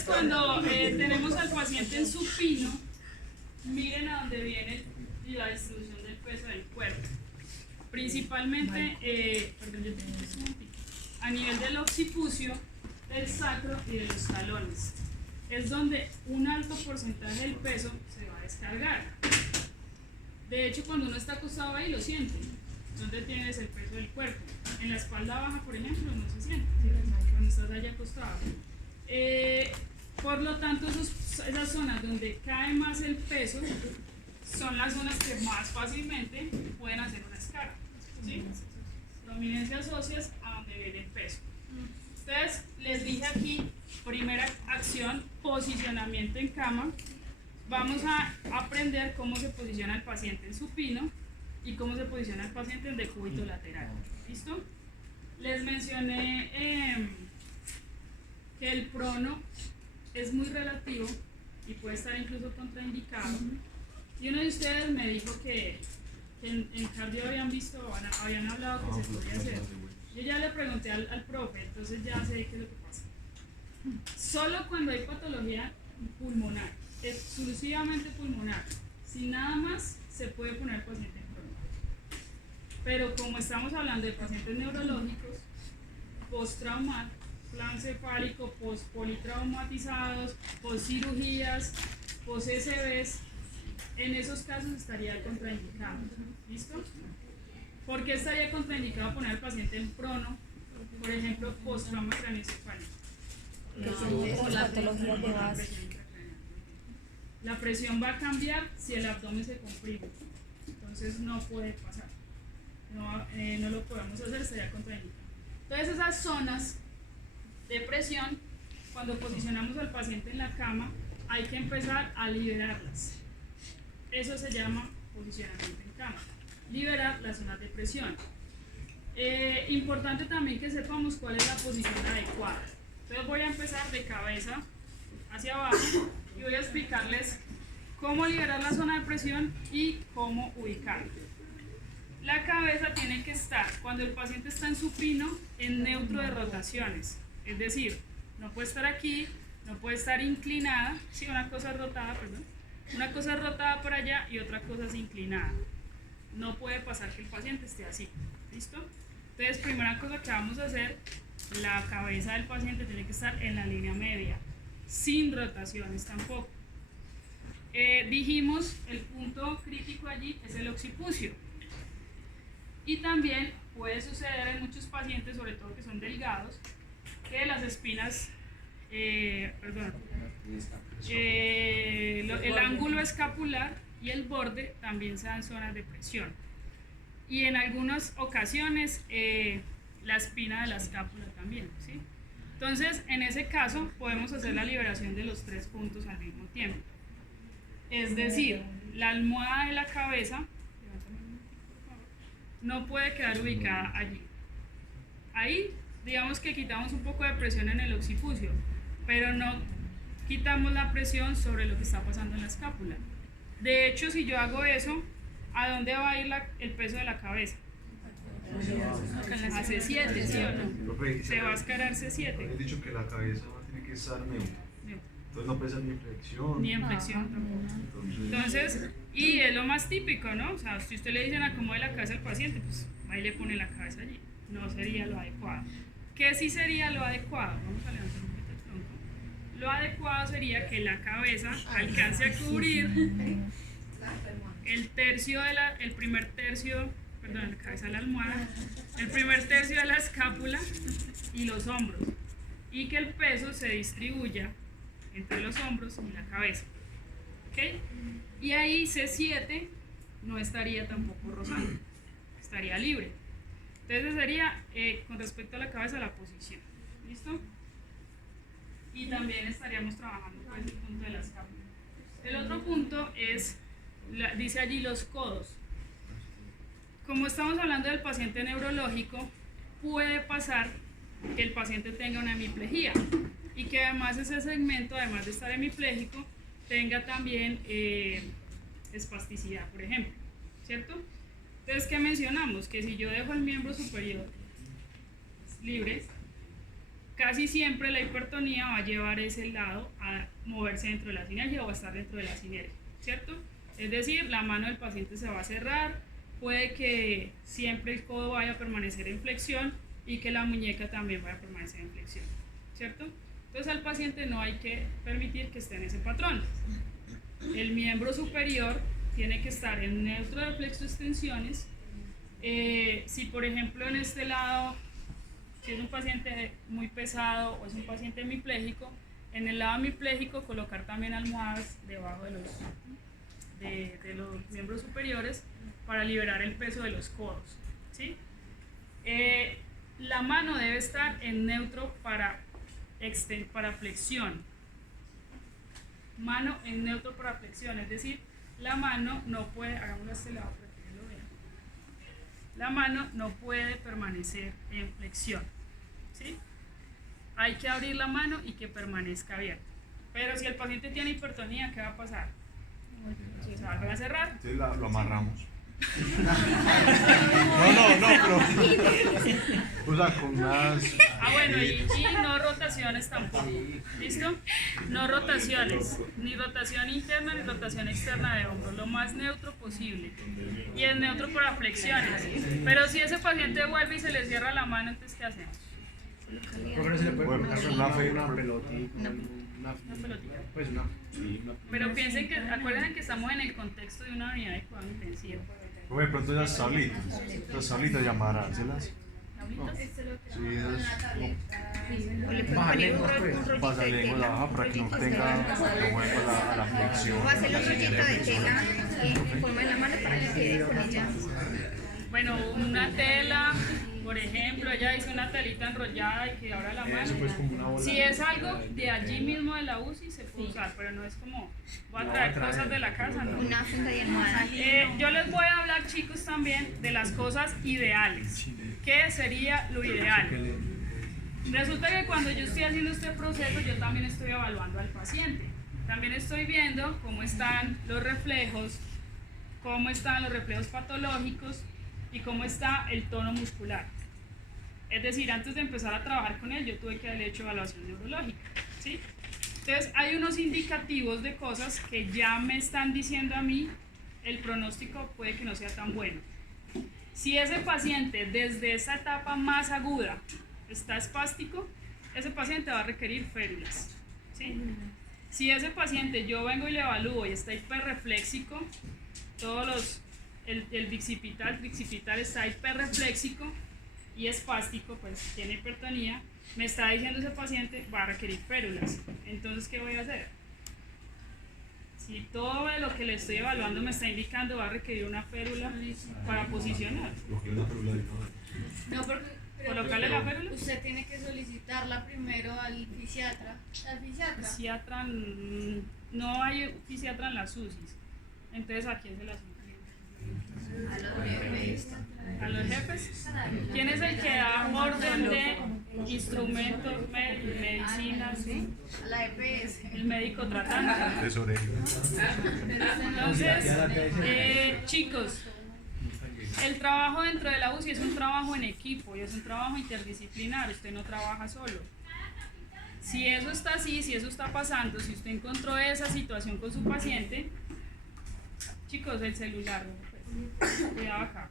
Entonces, cuando tenemos al paciente en supino, miren a dónde viene la distribución del peso del cuerpo. Principalmente, a nivel del occipucio, del sacro y de los talones. Es donde un alto porcentaje del peso se va a descargar. De hecho, cuando uno está acostado ahí, lo siente. ¿Dónde tienes el peso del cuerpo? En la espalda baja, por ejemplo, no se siente. Cuando estás allá acostado. Por lo tanto, esas zonas donde cae más el peso son las zonas que más fácilmente pueden hacer una escarpa, ¿sí? Prominencias óseas a donde viene el peso. Entonces, les dije aquí, primera acción, posicionamiento en cama. Vamos a aprender cómo se posiciona el paciente en supino y cómo se posiciona el paciente en decúbito lateral. ¿Listo? Les mencioné que el prono es muy relativo y puede estar incluso contraindicado. Y uno de ustedes me dijo que en cardio habían hablado que se podía hacer. Yo ya le pregunté al profe, entonces ya sé qué es lo que pasa. Solo cuando hay patología pulmonar, exclusivamente pulmonar, sin nada más, se puede poner el paciente en prono. Pero como estamos hablando de pacientes neurológicos, postraumáticos, plan cefálico, politraumatizados, postcirugías, post-SBs, en esos casos estaría contraindicado. ¿Listo? ¿Por qué estaría contraindicado poner al paciente en prono? Por ejemplo, post-trauma craneoencefálico. Por la patología de base. La presión va a cambiar si el abdomen se comprime. Entonces no puede pasar. No lo podemos hacer, estaría contraindicado. Entonces esas zonas de presión, cuando posicionamos al paciente en la cama, hay que empezar a liberarlas. Eso se llama posicionamiento en cama. Liberar las zonas de presión. Importante también que sepamos cuál es la posición adecuada. Entonces voy a empezar de cabeza hacia abajo y voy a explicarles cómo liberar la zona de presión y cómo ubicarla. La cabeza tiene que estar, cuando el paciente está en supino, en neutro de rotaciones. Es decir, no puede estar aquí, no puede estar inclinada, sí, una cosa rotada, perdón. Una cosa es rotada para allá y otra cosa es inclinada. No puede pasar que el paciente esté así. ¿Listo? Entonces, primera cosa que vamos a hacer, la cabeza del paciente tiene que estar en la línea media, sin rotaciones tampoco. Dijimos, el punto crítico allí es el occipucio. Y también puede suceder en muchos pacientes, sobre todo que son delgados, que las espinas, el ángulo escapular y el borde también sean zonas de presión. Y en algunas ocasiones la espina de la escápula también, ¿sí? Entonces, en ese caso, podemos hacer la liberación de los tres puntos al mismo tiempo. Es decir, la almohada de la cabeza no puede quedar ubicada allí. Ahí, digamos que quitamos un poco de presión en el occipucio, pero no quitamos la presión sobre lo que está pasando en la escápula. De hecho, si yo hago eso, ¿a dónde va a ir el peso de la cabeza? A C7, ¿sí o no? Se va a escalar C7. He dicho que la cabeza tiene que estar neutra. Entonces no puede ser ni en flexión. Ni en flexión tampoco. Entonces, y es lo más típico, ¿no? O sea, si usted le dicen acomode la cabeza al paciente, pues ahí le pone la cabeza allí. No sería lo adecuado. ¿Qué sí sería lo adecuado? Vamos a levantar un poquito el tronco. Lo adecuado sería que la cabeza alcance a cubrir el primer tercio, perdón, la cabeza de la almohada, el primer tercio de la escápula y los hombros. Y que el peso se distribuya entre los hombros y la cabeza. ¿Ok? Y ahí C7 no estaría tampoco rozando, estaría libre. Entonces sería con respecto a la cabeza la posición. ¿Listo? Y también estaríamos trabajando con el punto de la escápula. El otro punto es, dice allí los codos. Como estamos hablando del paciente neurológico, puede pasar que el paciente tenga una hemiplegia y que además ese segmento, además de estar hemipléjico, tenga también espasticidad, por ejemplo, ¿cierto? Entonces, ¿qué mencionamos? Que si yo dejo el miembro superior libre, casi siempre la hipertonía va a llevar ese lado a moverse dentro de la sinergia o a estar dentro de la sinergia, ¿cierto? Es decir, la mano del paciente se va a cerrar, puede que siempre el codo vaya a permanecer en flexión y que la muñeca también vaya a permanecer en flexión, ¿cierto? Entonces al paciente no hay que permitir que esté en ese patrón. El miembro superior tiene que estar en neutro de flexo-extensiones. Si por ejemplo en este lado, si es un paciente muy pesado o es un paciente hemipléjico, en el lado hemipléjico colocar también almohadas debajo de los miembros superiores para liberar el peso de los codos, ¿sí? La mano debe estar en neutro para flexión. Mano en neutro para flexión, es decir, la mano no puede, hagámoslo a este lado para que lo vean, la mano no puede permanecer en flexión, ¿sí? Hay que abrir la mano y que permanezca abierta. Pero si el paciente tiene hipertonía, ¿qué va a pasar? Se va a cerrar. Entonces lo amarramos. No, pero. O sea, con unas. Bueno, y no rotaciones tampoco. ¿Listo? No rotaciones, ni rotación interna ni rotación externa de hombros, lo más neutro posible. Y es neutro para flexiones. Pero si ese paciente vuelve y se le cierra la mano, entonces ¿qué hacemos? ¿Por qué no se le puede colocar una pelotita? Una pelotita. Pues una. Sí, Pero piensen que, acuérdense que estamos en el contexto de una unidad de cuidado intensivo. De pronto las tablitas. Las tablitas ya amarrárselas. ¿Tablitas? Sí, esas. O le pueden poner un rollito Pasa de lengua tela. abajo para que no tenga. No vuelva a la flexión. O hacerle un rollito de tela en forma de la mano para que quede con ella. Bueno, una tela, por ejemplo, ella hizo una telita enrollada y que abra la mano. pues como una bola. Si es algo de allí mismo de la UCI, se puede usar, pero no es como voy a traer cosas de la casa, no. Una funda de almohada. Yo les voy a hablar, chicos, también de las cosas ideales. ¿Qué sería lo ideal? Resulta que cuando yo estoy haciendo este proceso, yo también estoy evaluando al paciente. También estoy viendo cómo están los reflejos patológicos y cómo está el tono muscular. Es decir, antes de empezar a trabajar con él, yo tuve que haberle hecho evaluación neurológica, ¿sí? Entonces, hay unos indicativos de cosas que ya me están diciendo a mí, el pronóstico puede que no sea tan bueno. Si ese paciente desde esa etapa más aguda está espástico, ese paciente va a requerir férulas, ¿sí? Si ese paciente yo vengo y le evalúo y está hiperrefléxico, el bicipital está hiperrefléxico y espástico, pues tiene hipertonía, me está diciendo ese paciente va a requerir férulas. Entonces, ¿qué voy a hacer? Si todo lo que le estoy evaluando me está indicando va a requerir una férula para posicionar. No, porque ¿Colocarle la férula? usted tiene que solicitarla primero al fisiatra. Fisiatra, no hay fisiatra en las UCIs. Entonces, ¿a quién se las solicita? ¿A los jefes? ¿Quién es el que da orden de instrumentos, medicinas? A la EPS. El médico tratante. Tesorero. Entonces, chicos, el trabajo dentro de la UCI es un trabajo en equipo y es un trabajo interdisciplinar, usted no trabaja solo. Si eso está así, si eso está pasando, si usted encontró esa situación con su paciente, chicos, el celular, pues, cuidado acá.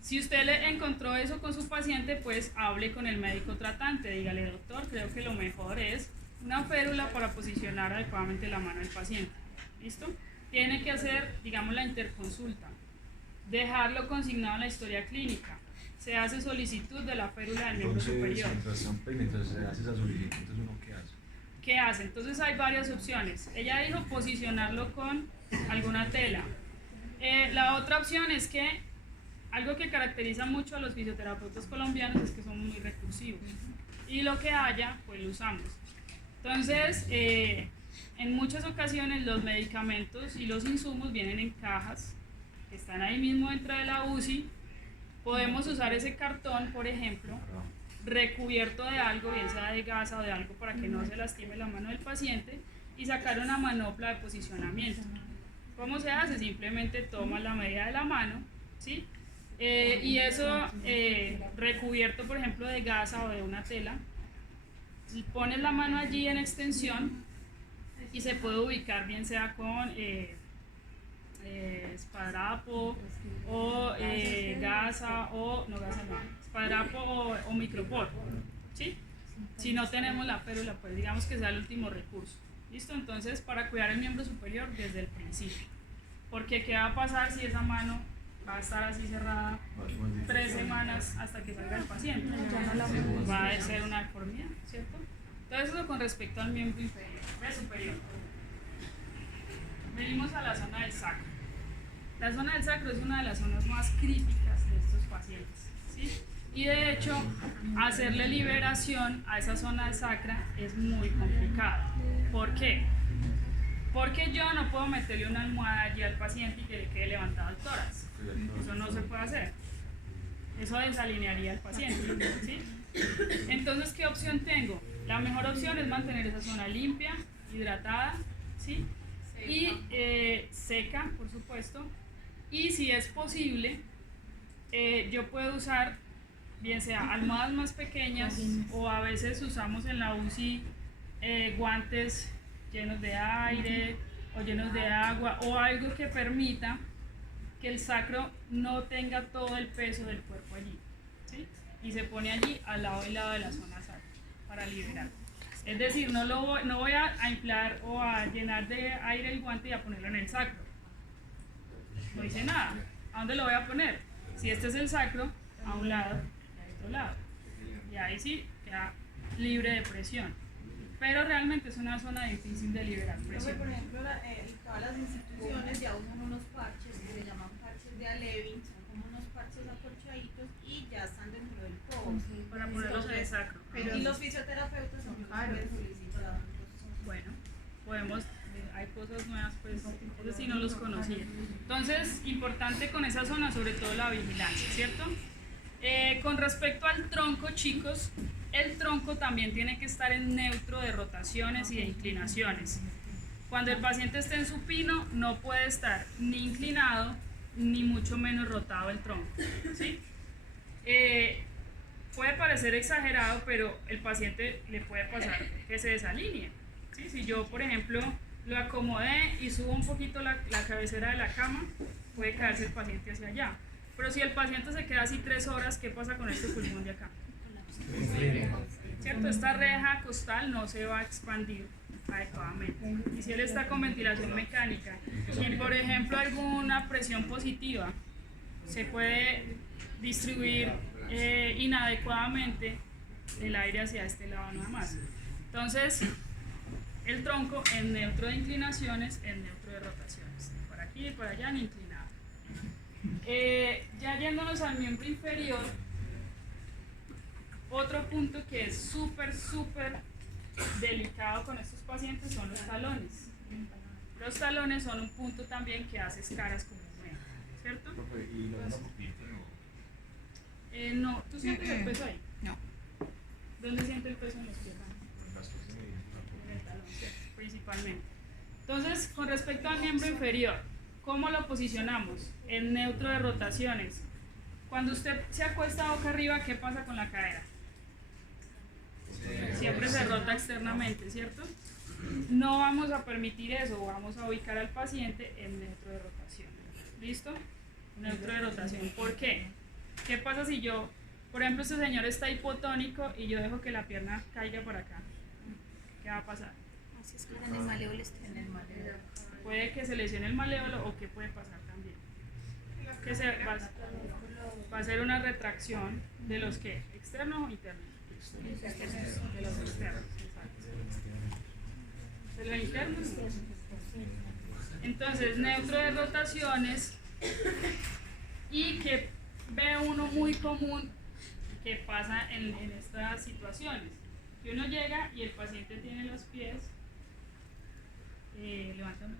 Si usted le encontró eso con su paciente, pues hable con el médico tratante, dígale, doctor, creo que lo mejor es una férula para posicionar adecuadamente la mano del paciente. ¿Listo? Tiene que hacer, digamos, la interconsulta, dejarlo consignado en la historia clínica. Se hace solicitud de la férula del miembro superior. Mientras se hace esa solicitud, entonces uno ¿qué hace? ¿Qué hace? Entonces hay varias opciones. Ella dijo posicionarlo con alguna tela. La otra opción es que algo que caracteriza mucho a los fisioterapeutas colombianos es que son muy recursivos. Y lo que haya, pues lo usamos. Entonces, en muchas ocasiones los medicamentos y los insumos vienen en cajas que están ahí mismo dentro de la UCI. Podemos usar ese cartón, por ejemplo, recubierto de algo, bien sea de gasa o de algo para que no se lastime la mano del paciente, y sacar una manopla de posicionamiento. ¿Cómo se hace? Simplemente toma la medida de la mano, ¿sí? Y eso recubierto, por ejemplo, de gasa o de una tela, pones la mano allí en extensión y se puede ubicar bien sea con esparadrapo o gasa o no gasa no, esparadrapo o micropor, ¿sí? Si no tenemos la férula, pues digamos que sea el último recurso. ¿Listo? Entonces, para cuidar el miembro superior desde el principio. Porque ¿qué va a pasar si esa mano va a estar así cerrada 3 semanas hasta que salga el paciente? Va a ser una deformidad, ¿cierto? Entonces, eso con respecto al miembro inferior, superior. Venimos a la zona del sacro. La zona del sacro es una de las zonas más críticas de estos pacientes, ¿sí? Y de hecho, hacerle liberación a esa zona sacra es muy complicado. ¿Por qué? Porque yo no puedo meterle una almohada allí al paciente y que le quede levantado el tórax. Eso no se puede hacer. Eso desalinearía al paciente, ¿sí? Entonces, ¿qué opción tengo? La mejor opción es mantener esa zona limpia, hidratada, ¿sí? Y seca, por supuesto. Y si es posible, yo puedo usar bien sea almohadas más pequeñas o a veces usamos en la UCI guantes llenos de aire o llenos de agua o algo que permita que el sacro no tenga todo el peso del cuerpo allí, ¿sí? Y se pone allí al lado y lado de la zona sacra para liberar. Es decir, no voy a inflar o a llenar de aire el guante y a ponerlo en el sacro. No dice nada. ¿A dónde lo voy a poner? Si este es el sacro, a un lado y al otro lado. Y ahí sí queda libre de presión. Pero realmente es una zona difícil de liberar presión. Por ejemplo, todas las instituciones ya usan unos parches que se llaman parches de Alevin, son como unos parches acolchaditos y ya están dentro del post. Para ponerlos en el sacro. Y los fisioterapeutas son caros. Bueno, podemos, hay cosas nuevas, pues, eso sí no los conocía. Entonces, importante con esa zona, sobre todo la vigilancia, ¿cierto? Con respecto al tronco, chicos, el tronco también tiene que estar en neutro de rotaciones y de inclinaciones. Cuando el paciente esté en supino, no puede estar ni inclinado, ni mucho menos rotado el tronco, ¿sí? Puede parecer exagerado, pero el paciente le puede pasar que se desalinee, ¿sí? Si yo, por ejemplo, lo acomodé y subo un poquito la cabecera de la cama, puede caerse el paciente hacia allá. Pero si el paciente se queda así 3 horas, ¿qué pasa con este pulmón de acá? ¿Cierto? Esta reja costal no se va a expandir adecuadamente. Y si él está con ventilación mecánica y, por ejemplo, alguna presión positiva, se puede distribuir inadecuadamente el aire hacia este lado nada más. Entonces, el tronco en neutro de inclinaciones, en neutro de rotaciones. Por aquí y por allá en inclinado. Ya yéndonos al miembro inferior, otro punto que es súper delicado con estos pacientes son los talones. Los talones son un punto también que hace escaras comúnmente, ¿cierto? ¿Y lo una poquito, no? No, ¿tú sientes el peso ahí? No. ¿Dónde siente el peso en los pies? En las cosas En el talón, ¿cierto? Principalmente. Entonces, con respecto al miembro inferior, ¿cómo lo posicionamos? En neutro de rotaciones. Cuando usted se acuesta boca arriba, ¿qué pasa con la cadera? Siempre se rota externamente, ¿cierto? No vamos a permitir eso, vamos a ubicar al paciente en neutro de rotación. ¿Listo? Neutro de rotación. ¿Por qué? ¿Qué pasa si yo, por ejemplo, este señor está hipotónico y yo dejo que la pierna caiga por acá? ¿Qué va a pasar? Así es como en el maléolo está en el maléolo. Puede que se lesione el maléolo o ¿qué puede pasar también? Que va a ser una retracción de los que externos o internos. De los externos, exacto. De los internos. Entonces, neutro de rotaciones y que ve uno muy común que pasa en estas situaciones. Que uno llega y el paciente tiene los pies, levanta uno.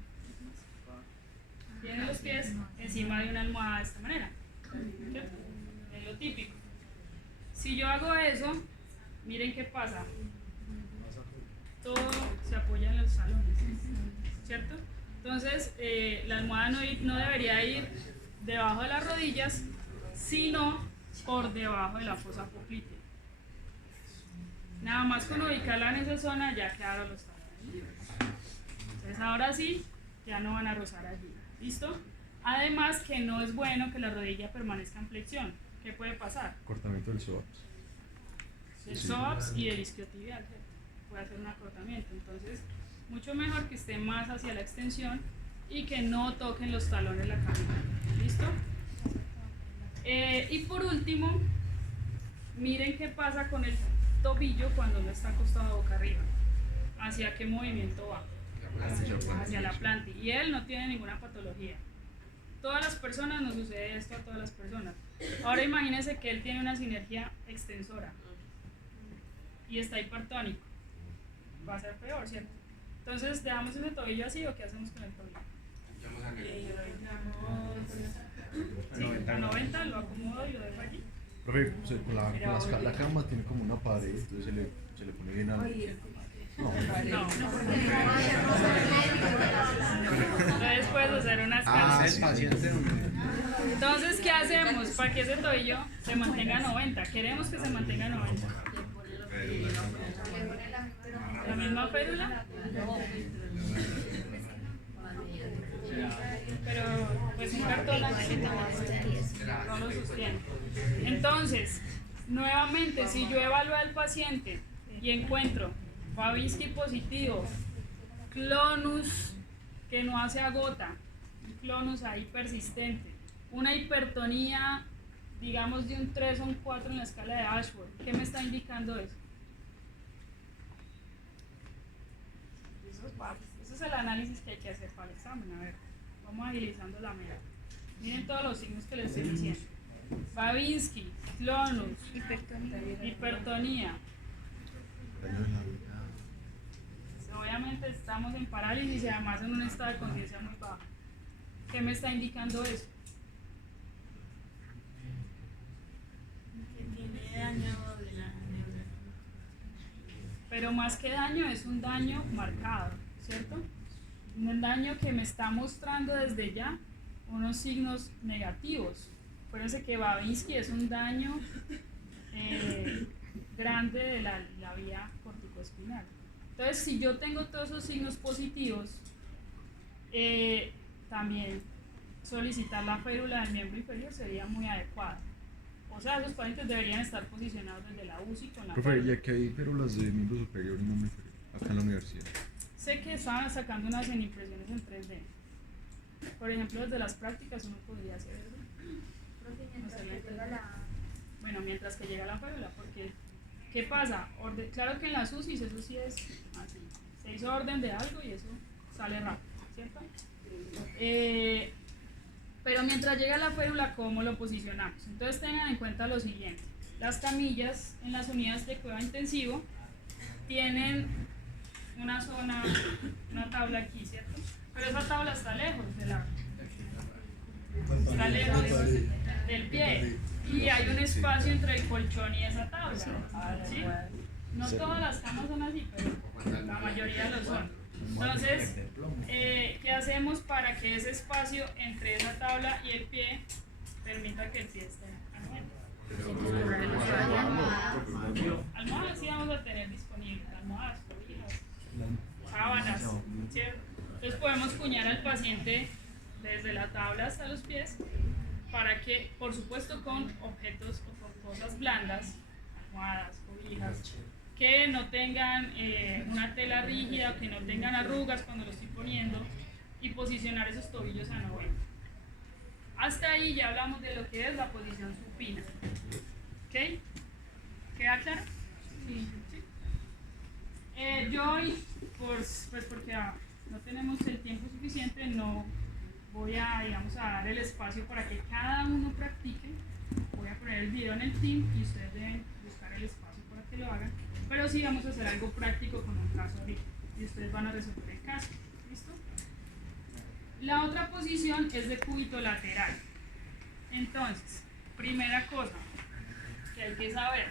Tiene los pies encima de una almohada de esta manera, ¿cierto? Es lo típico. Si yo hago eso, miren qué pasa. Todo se apoya en los talones, ¿cierto? Entonces, la almohada no debería ir debajo de las rodillas, sino por debajo de la fosa poplítea. Nada más con ubicarla en esa zona ya quedaron los talones libres. Entonces ahora sí, ya no van a rozar allí. ¿Listo? Además que no es bueno que la rodilla permanezca en flexión. ¿Qué puede pasar? Cortamiento del psoas. El psoas y el isquiotibial, ¿cierto? Puede hacer un acortamiento. Entonces, mucho mejor que esté más hacia la extensión y que no toquen los talones la cabina. ¿Listo? Y por último, miren qué pasa con el tobillo cuando no está acostado boca arriba. ¿Hacia qué movimiento va? Hacia la planta. Y él no tiene ninguna patología. Todas las personas, nos sucede esto a todas las personas. Ahora imagínense que él tiene una sinergia extensora y está hipertónico. Va a ser peor, ¿cierto? Entonces, ¿dejamos ese tobillo así o qué hacemos con el tobillo? Sí, a 90 lo acomodo y lo dejo allí. Profe, la cama tiene como una pared, entonces se le pone bien alto. No. Entonces puedes hacer unas calzas. Entonces, ¿qué hacemos para que ese tobillo se mantenga a 90? Queremos que se mantenga a 90. ¿La misma férula? Pero pues un cartón no lo sostiene. Entonces, nuevamente, si yo evalúo al paciente y encuentro Babinski positivo, clonus que no hace agota, un clonus ahí persistente, una hipertonía, digamos de un 3 o un 4 en la escala de Ashworth, ¿qué me está indicando eso? Eso es el análisis que hay que hacer para el examen. A ver, vamos agilizando la mirada. Miren todos los signos que les estoy diciendo. Babinski, clonus, hipertonía. Obviamente estamos en parálisis y además en un estado de conciencia muy bajo. ¿Qué me está indicando eso? Que tiene daño de la neurona. Pero más que daño es un daño marcado, ¿cierto? Un daño que me está mostrando desde ya unos signos negativos. Acuérdense que Babinski es un daño grande de la vía corticoespinal. Entonces, si yo tengo todos esos signos positivos, también solicitar la férula del miembro inferior sería muy adecuado. O sea, los pacientes deberían estar posicionados desde la UCI con la Profe, férula. ¿y aquí hay férulas de miembro superior y miembro inferior? Acá en la universidad. Sé que estaban sacando unas en impresiones en 3D. Por ejemplo, desde las prácticas uno podría hacer eso. Bueno, mientras que llega la férula, porque ¿qué pasa? Claro que en las UCIs eso sí es así. Se hizo orden de algo y eso sale rápido, ¿cierto? Pero mientras llega la férula, ¿cómo lo posicionamos? Entonces tengan en cuenta lo siguiente. Las camillas en las unidades de cuidado intensivo tienen una zona, una tabla aquí, ¿cierto? Pero esa tabla está lejos está lejos del pie y hay un espacio entre el colchón y esa tabla, ¿sí? No todas las camas son así, pero la mayoría lo son. Entonces, ¿qué hacemos para que ese espacio entre esa tabla y el pie permita que el pie esté anuente? Almohadas sí vamos a tener disponibles, almohadas, cobijas, sábanas, ¿cierto? Entonces podemos cuñar al paciente desde la tabla hasta los pies para que, por supuesto, con objetos o con cosas blandas, almohadas, cobijas, que no tengan una tela rígida, que no tengan arrugas cuando lo estoy poniendo, y posicionar esos tobillos a 90. Hasta ahí ya hablamos de lo que es la posición supina. ¿Ok? ¿Queda claro? Sí. Yo hoy, pues porque no tenemos el tiempo suficiente, no voy a, digamos, a dar el espacio para que cada uno practique. Voy a poner el video en el team y ustedes deben buscar el espacio para que lo hagan. Pero sí vamos a hacer algo práctico con un caso ahorita y ustedes van a resolver el caso. ¿Listo? La otra posición es de cúbito lateral. Entonces, primera cosa que hay que saber.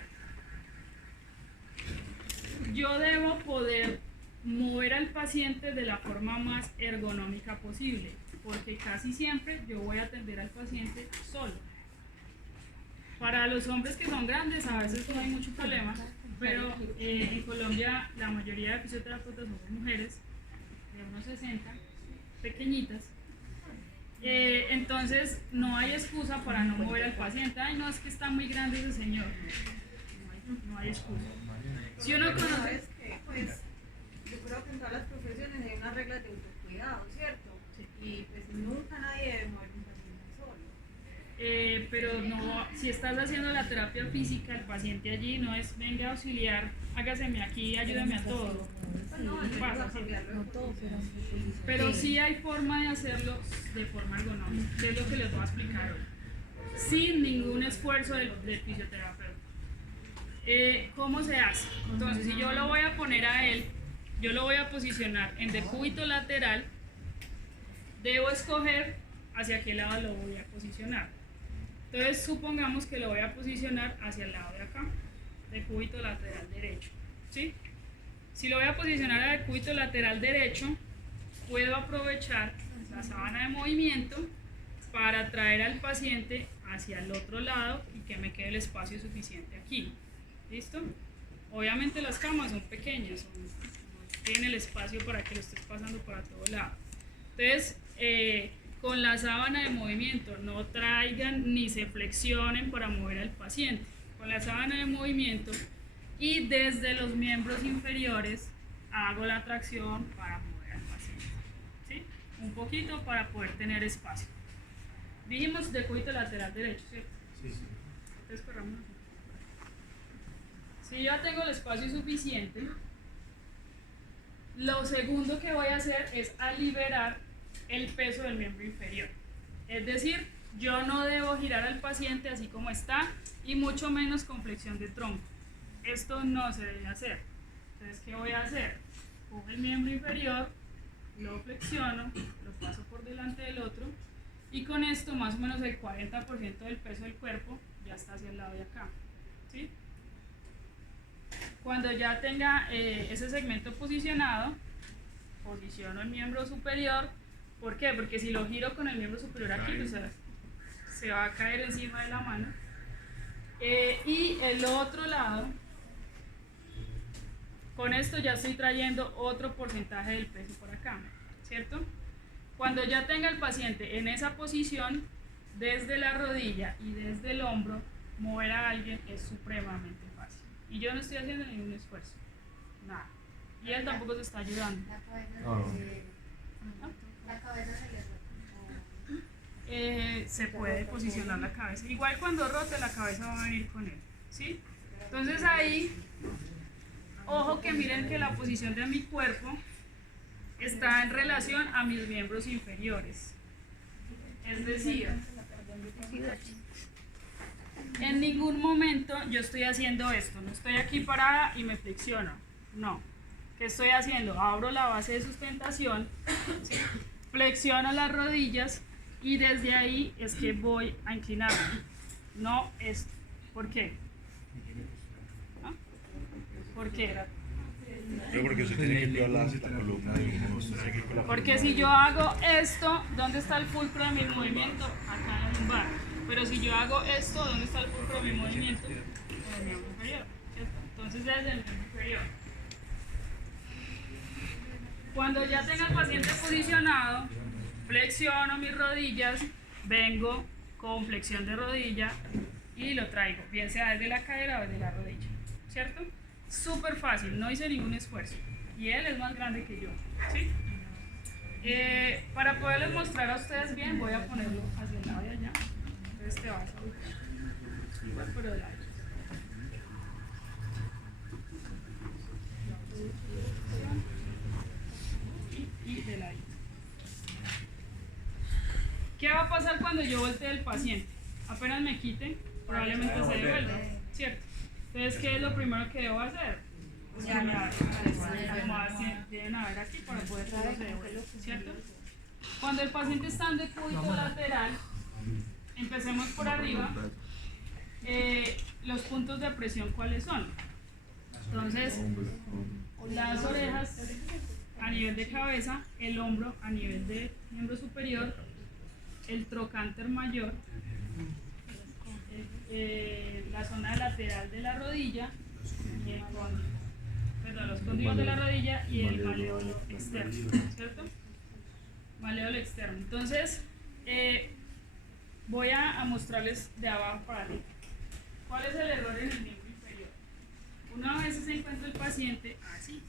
Yo debo poder mover al paciente de la forma más ergonómica posible, porque casi siempre yo voy a atender al paciente solo. Para los hombres que son grandes a veces no hay mucho problema, pero en Colombia la mayoría de fisioterapeutas somos mujeres de unos 60, pequeñitas. Entonces no hay excusa para no mover al paciente. Ay, no, es que está muy grande ese señor. No hay excusa. Si uno Pero conoce... ¿sabes qué? Pues yo creo que en todas las profesiones hay unas reglas de autocuidado, ¿cierto? Sí. Y pues nunca nadie debe mover un paciente solo. Pero no, si estás haciendo la terapia física, el paciente allí no es venga auxiliar, hágaseme aquí, ayúdeme a todo. Pues no, No pasa, sí. no todo, Pero sí hay forma de hacerlo de forma ergonómica, que es lo que les voy a explicar hoy, sin ningún esfuerzo del fisioterapeuta. ¿Cómo se hace? Entonces, si yo lo voy a poner a él, yo lo voy a posicionar en decúbito lateral, debo escoger hacia qué lado lo voy a posicionar. Entonces, supongamos que lo voy a posicionar hacia el lado de acá, decúbito lateral derecho, ¿sí? Si lo voy a posicionar a decúbito lateral derecho, puedo aprovechar la sábana de movimiento para traer al paciente hacia el otro lado y que me quede el espacio suficiente aquí. ¿Listo? Obviamente las camas son pequeñas, no tienen el espacio para que lo estés pasando para todo lado. Entonces, con la sábana de movimiento no traigan ni se flexionen para mover al paciente. Con la sábana de movimiento y desde los miembros inferiores hago la tracción para mover al paciente, ¿sí? Un poquito para poder tener espacio. Dijimos decúbito lateral derecho, ¿cierto? Sí, sí. Entonces corramos. Si ya tengo el espacio suficiente, lo segundo que voy a hacer es a liberar el peso del miembro inferior. Es decir, yo no debo girar al paciente así como está y mucho menos con flexión de tronco. Esto no se debe hacer. Entonces, ¿qué voy a hacer? Cojo el miembro inferior, lo flexiono, lo paso por delante del otro y con esto más o menos el 40% del peso del cuerpo ya está hacia el lado de acá, ¿sí? Cuando ya tenga ese segmento posicionado, posiciono el miembro superior. ¿Por qué? Porque si lo giro con el miembro superior aquí, pues se va a caer encima de la mano. Y el otro lado, con esto ya estoy trayendo otro porcentaje del peso por acá, ¿cierto? Cuando ya tenga el paciente en esa posición, desde la rodilla y desde el hombro, mover a alguien es supremamente fácil. Y yo no estoy haciendo ningún esfuerzo, nada. Y él tampoco se está ayudando. La cabeza No. la cabeza se le rota. Se puede posicionar la cabeza. Igual cuando rote la cabeza va a venir con él, ¿sí? Entonces ahí, ojo que miren que la posición de mi cuerpo está en relación a mis miembros inferiores. Es decir, en ningún momento yo estoy haciendo esto, no estoy aquí parada y me flexiono, no. ¿Qué estoy haciendo? Abro la base de sustentación, ¿sí? Flexiono las rodillas y desde ahí es que voy a inclinarme, no esto. ¿Por qué? ¿Ah? ¿Por qué? Pero porque usted tiene que cuidar la columna de uno, usted tiene que cuidar la Porque columna si yo hago esto, ¿dónde está el fulcro de mi movimiento? Acá en el lumbar. Pero si yo hago esto, ¿dónde está el fulcro de mi movimiento? En el miembro inferior, ¿cierto? Entonces desde el miembro inferior. Cuando ya tenga el paciente posicionado, flexiono mis rodillas, vengo con flexión de rodilla y lo traigo, bien sea desde la cadera o desde la rodilla, ¿cierto? Súper fácil, no hice ningún esfuerzo. Y él es más grande que yo, ¿sí? Para poderles mostrar a ustedes bien, voy a ponerlo hacia el lado de allá. Entonces te vas a ubicar. Igual por el lado. Y de ladito. ¿Qué va a pasar cuando yo voltee el paciente? Apenas me quite, probablemente se devuelva, ¿cierto? Entonces, ¿qué es lo primero que debo hacer? Pues almohadas deben haber aquí para poder que se devuelva, ¿cierto? Cuando el paciente está en decúbito lateral, empecemos por arriba. Los puntos de presión, ¿cuáles son? Entonces, las orejas a nivel de cabeza, el hombro a nivel de miembro superior, el trocánter mayor, la zona lateral de la rodilla y los cóndigos de la rodilla y el maleolo externo, ¿cierto? Maleolo externo. Entonces, voy a mostrarles de abajo para arriba. ¿Cuál es el error en el miembro inferior? Una vez se encuentra el paciente así,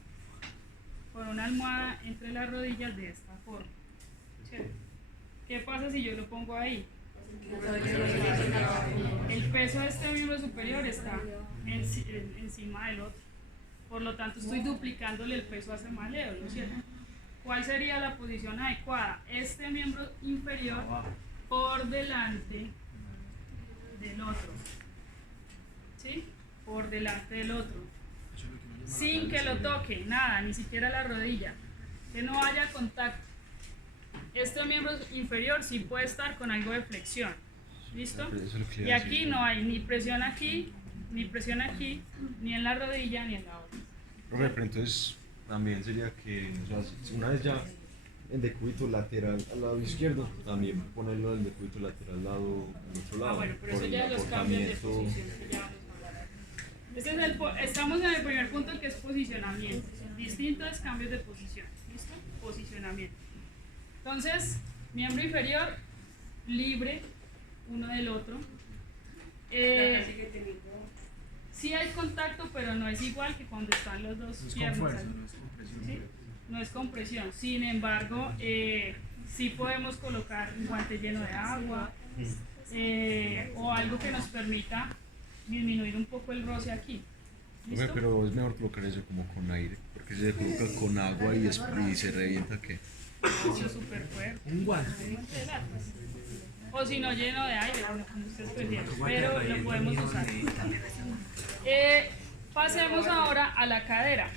con una almohada entre las rodillas de esta forma. ¿Cierto? ¿Qué pasa si yo lo pongo ahí? El peso de este miembro superior está encima del otro. Por lo tanto, estoy duplicándole el peso a ese maleolo, ¿no es cierto? ¿Cuál sería la posición adecuada? Este miembro inferior por delante del otro. ¿Sí? Por delante del otro. Sin que lo toque, nada, ni siquiera la rodilla. Que no haya contacto. Este miembro inferior sí puede estar con algo de flexión. ¿Listo? Y aquí no hay ni presión aquí, ni en la rodilla, ni en la otra. Profe, pero entonces también sería que, o sea, si una vez ya en decúbito lateral al lado izquierdo, también ponerlo en decúbito lateral al otro lado. Bueno, pero por eso el ya los cambios de acortamiento. posición que ya vamos a hablar. Estamos en el primer punto, que es posicionamiento. Distintos cambios de posición. ¿Listo? Posicionamiento. Entonces, miembro inferior libre uno del otro. Sí hay contacto, pero no es igual que cuando están los dos piernas. ¿Sí? No es compresión. Sin embargo, sí podemos colocar un guante lleno de agua o algo que nos permita disminuir un poco el roce aquí. ¿Listo? Pero es mejor colocar eso como con aire, porque si se coloca con agua y se revienta, ¿qué? Eso es súper fuerte. Un guante. O si no, lleno de aire, bueno, como ustedes prefieran, pero lo podemos usar. Pasemos ahora a la cadera.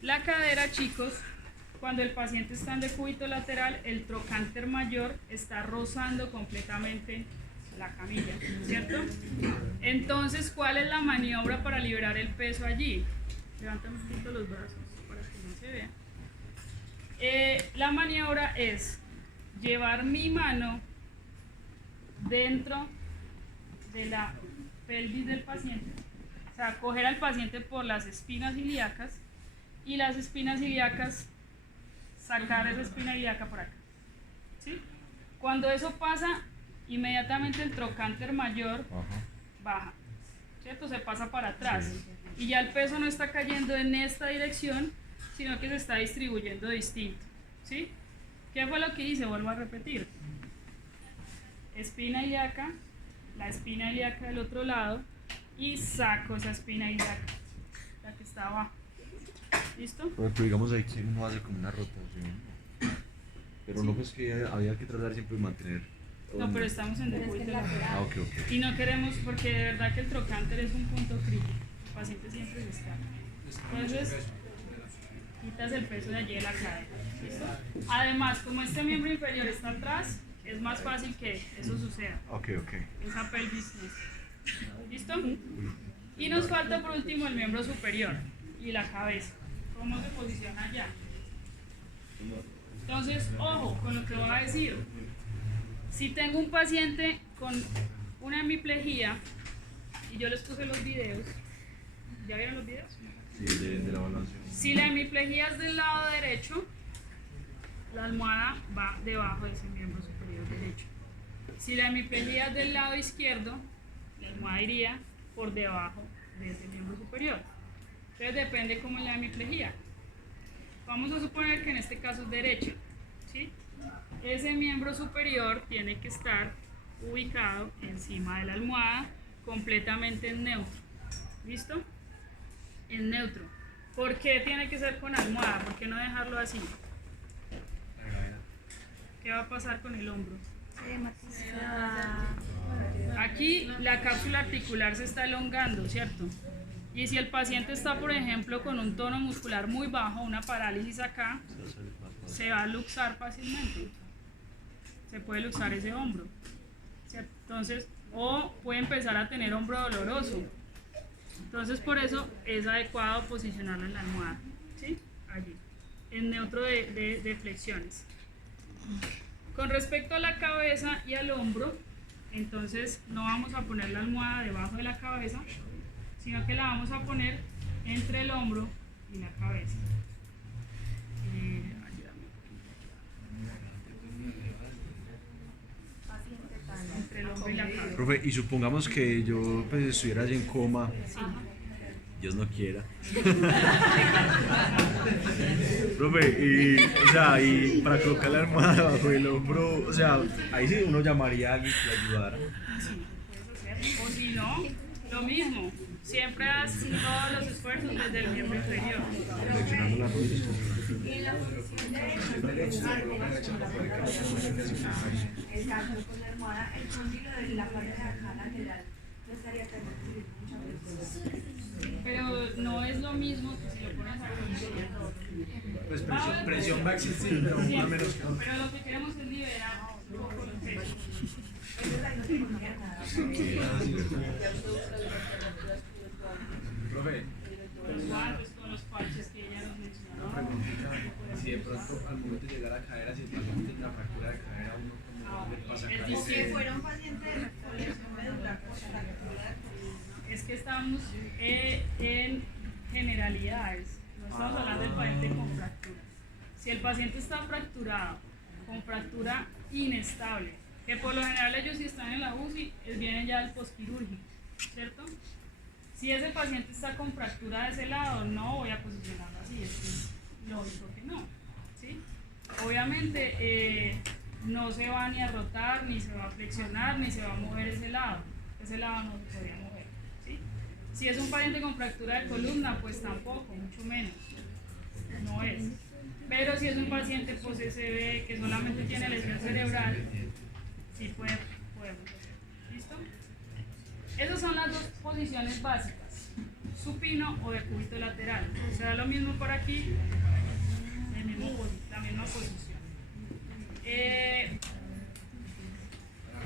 La cadera, chicos, cuando el paciente está en decúbito lateral, el trocánter mayor está rozando completamente la camilla, ¿cierto? Entonces, ¿cuál es la maniobra para liberar el peso allí? Levanten un poquito los brazos para que no se vea. La maniobra es llevar mi mano dentro de la pelvis del paciente, o sea, coger al paciente por las espinas ilíacas y las espinas ilíacas, sacar esa espina ilíaca por acá, ¿sí? Cuando eso pasa, inmediatamente el trocánter mayor baja, ¿cierto? Se pasa para atrás y ya el peso no está cayendo en esta dirección, sino que se está distribuyendo distinto, ¿sí? ¿Qué fue lo que hice? Vuelvo a repetir. Espina ilíaca, la espina ilíaca del otro lado y saco esa espina ilíaca, la que está abajo. ¿Listo? Pero digamos ahí que uno hace como una rotación, pero sí. No, pues que había que tratar siempre de mantener. No, pero estamos en decúbito lateral. Ok. Y no queremos, porque de verdad que el trocánter es un punto crítico. El paciente siempre se está. Entonces, quitas el peso de allí de la cadera. ¿Listo? Además, como este miembro inferior está atrás, es más fácil que eso suceda. Ok. Esa pelvis no está. ¿Listo? Y nos falta por último el miembro superior y la cabeza. ¿Cómo se posiciona allá? Entonces, ojo con lo que voy a decir. Si tengo un paciente con una hemiplegia, y yo les puse los videos, ¿ya vieron los videos? Sí, de la evaluación. Si la hemiplegia es del lado derecho, la almohada va debajo de ese miembro superior derecho. Si la hemiplegia es del lado izquierdo, la almohada iría por debajo de ese miembro superior. Entonces depende cómo es la hemiplegia. Vamos a suponer que en este caso es derecha, ¿sí? Ese miembro superior tiene que estar ubicado encima de la almohada, completamente en neutro. ¿Listo? En neutro. ¿Por qué tiene que ser con almohada? ¿Por qué no dejarlo así? ¿Qué va a pasar con el hombro? Aquí la cápsula articular se está elongando, ¿cierto? Y si el paciente está, por ejemplo, con un tono muscular muy bajo, una parálisis acá, se va a luxar fácilmente. Se puede luxar ese hombro, ¿cierto? Entonces, o puede empezar a tener hombro doloroso. Entonces, por eso es adecuado posicionarlo en la almohada, ¿sí? Allí, en neutro de flexiones. Con respecto a la cabeza y al hombro, entonces no vamos a poner la almohada debajo de la cabeza, sino que la vamos a poner entre el hombro y la cabeza. Ayúdame. Entre el hombro y la cabeza. Profe, y supongamos que yo pues, estuviera allí en coma, Dios no quiera. Profe, y, o sea, y para colocar la almohada bajo el hombro, o sea, ahí sí uno llamaría a alguien que le ayudara. Sí, puedes hacer. O si no, lo mismo. Siempre haz todos los esfuerzos desde el miembro inferior. Flexionando las rodillas. En la posición de el caso con la almohada, el cóndilo de la parte de acá lateral no estaría permitido muchas veces. Pero no es lo mismo que si lo pones a Pues presión va a existir, pero más o menos que Pero lo que queremos es liberar un poco el peso. Profe, Los guantes con los parches que ella nos mencionó. si de pronto al momento de llegar a caer, si el paciente tiene una fractura de cadera, uno como le pasa a Es O que decir, fuera un paciente de lesión medular por fractura de columna. es que estamos en generalidades, no estamos hablando del paciente con fracturas. Si el paciente está fracturado, con fractura inestable, que por lo general ellos si están en la UCI, vienen ya del posquirúrgico, ¿cierto? Si ese paciente está con fractura de ese lado, no voy a posicionarlo así, es lógico que no, ¿sí? Obviamente no se va ni a rotar, ni se va a flexionar, ni se va a mover ese lado no se podría mover, ¿sí? Si es un paciente con fractura de columna, pues tampoco, mucho menos, no es. Pero si es un paciente post-SB que solamente tiene lesión cerebral, sí podemos hacer, ¿listo? Esas son las dos posiciones básicas, supino o de cúbito lateral. O sea, lo mismo por aquí, la misma posición.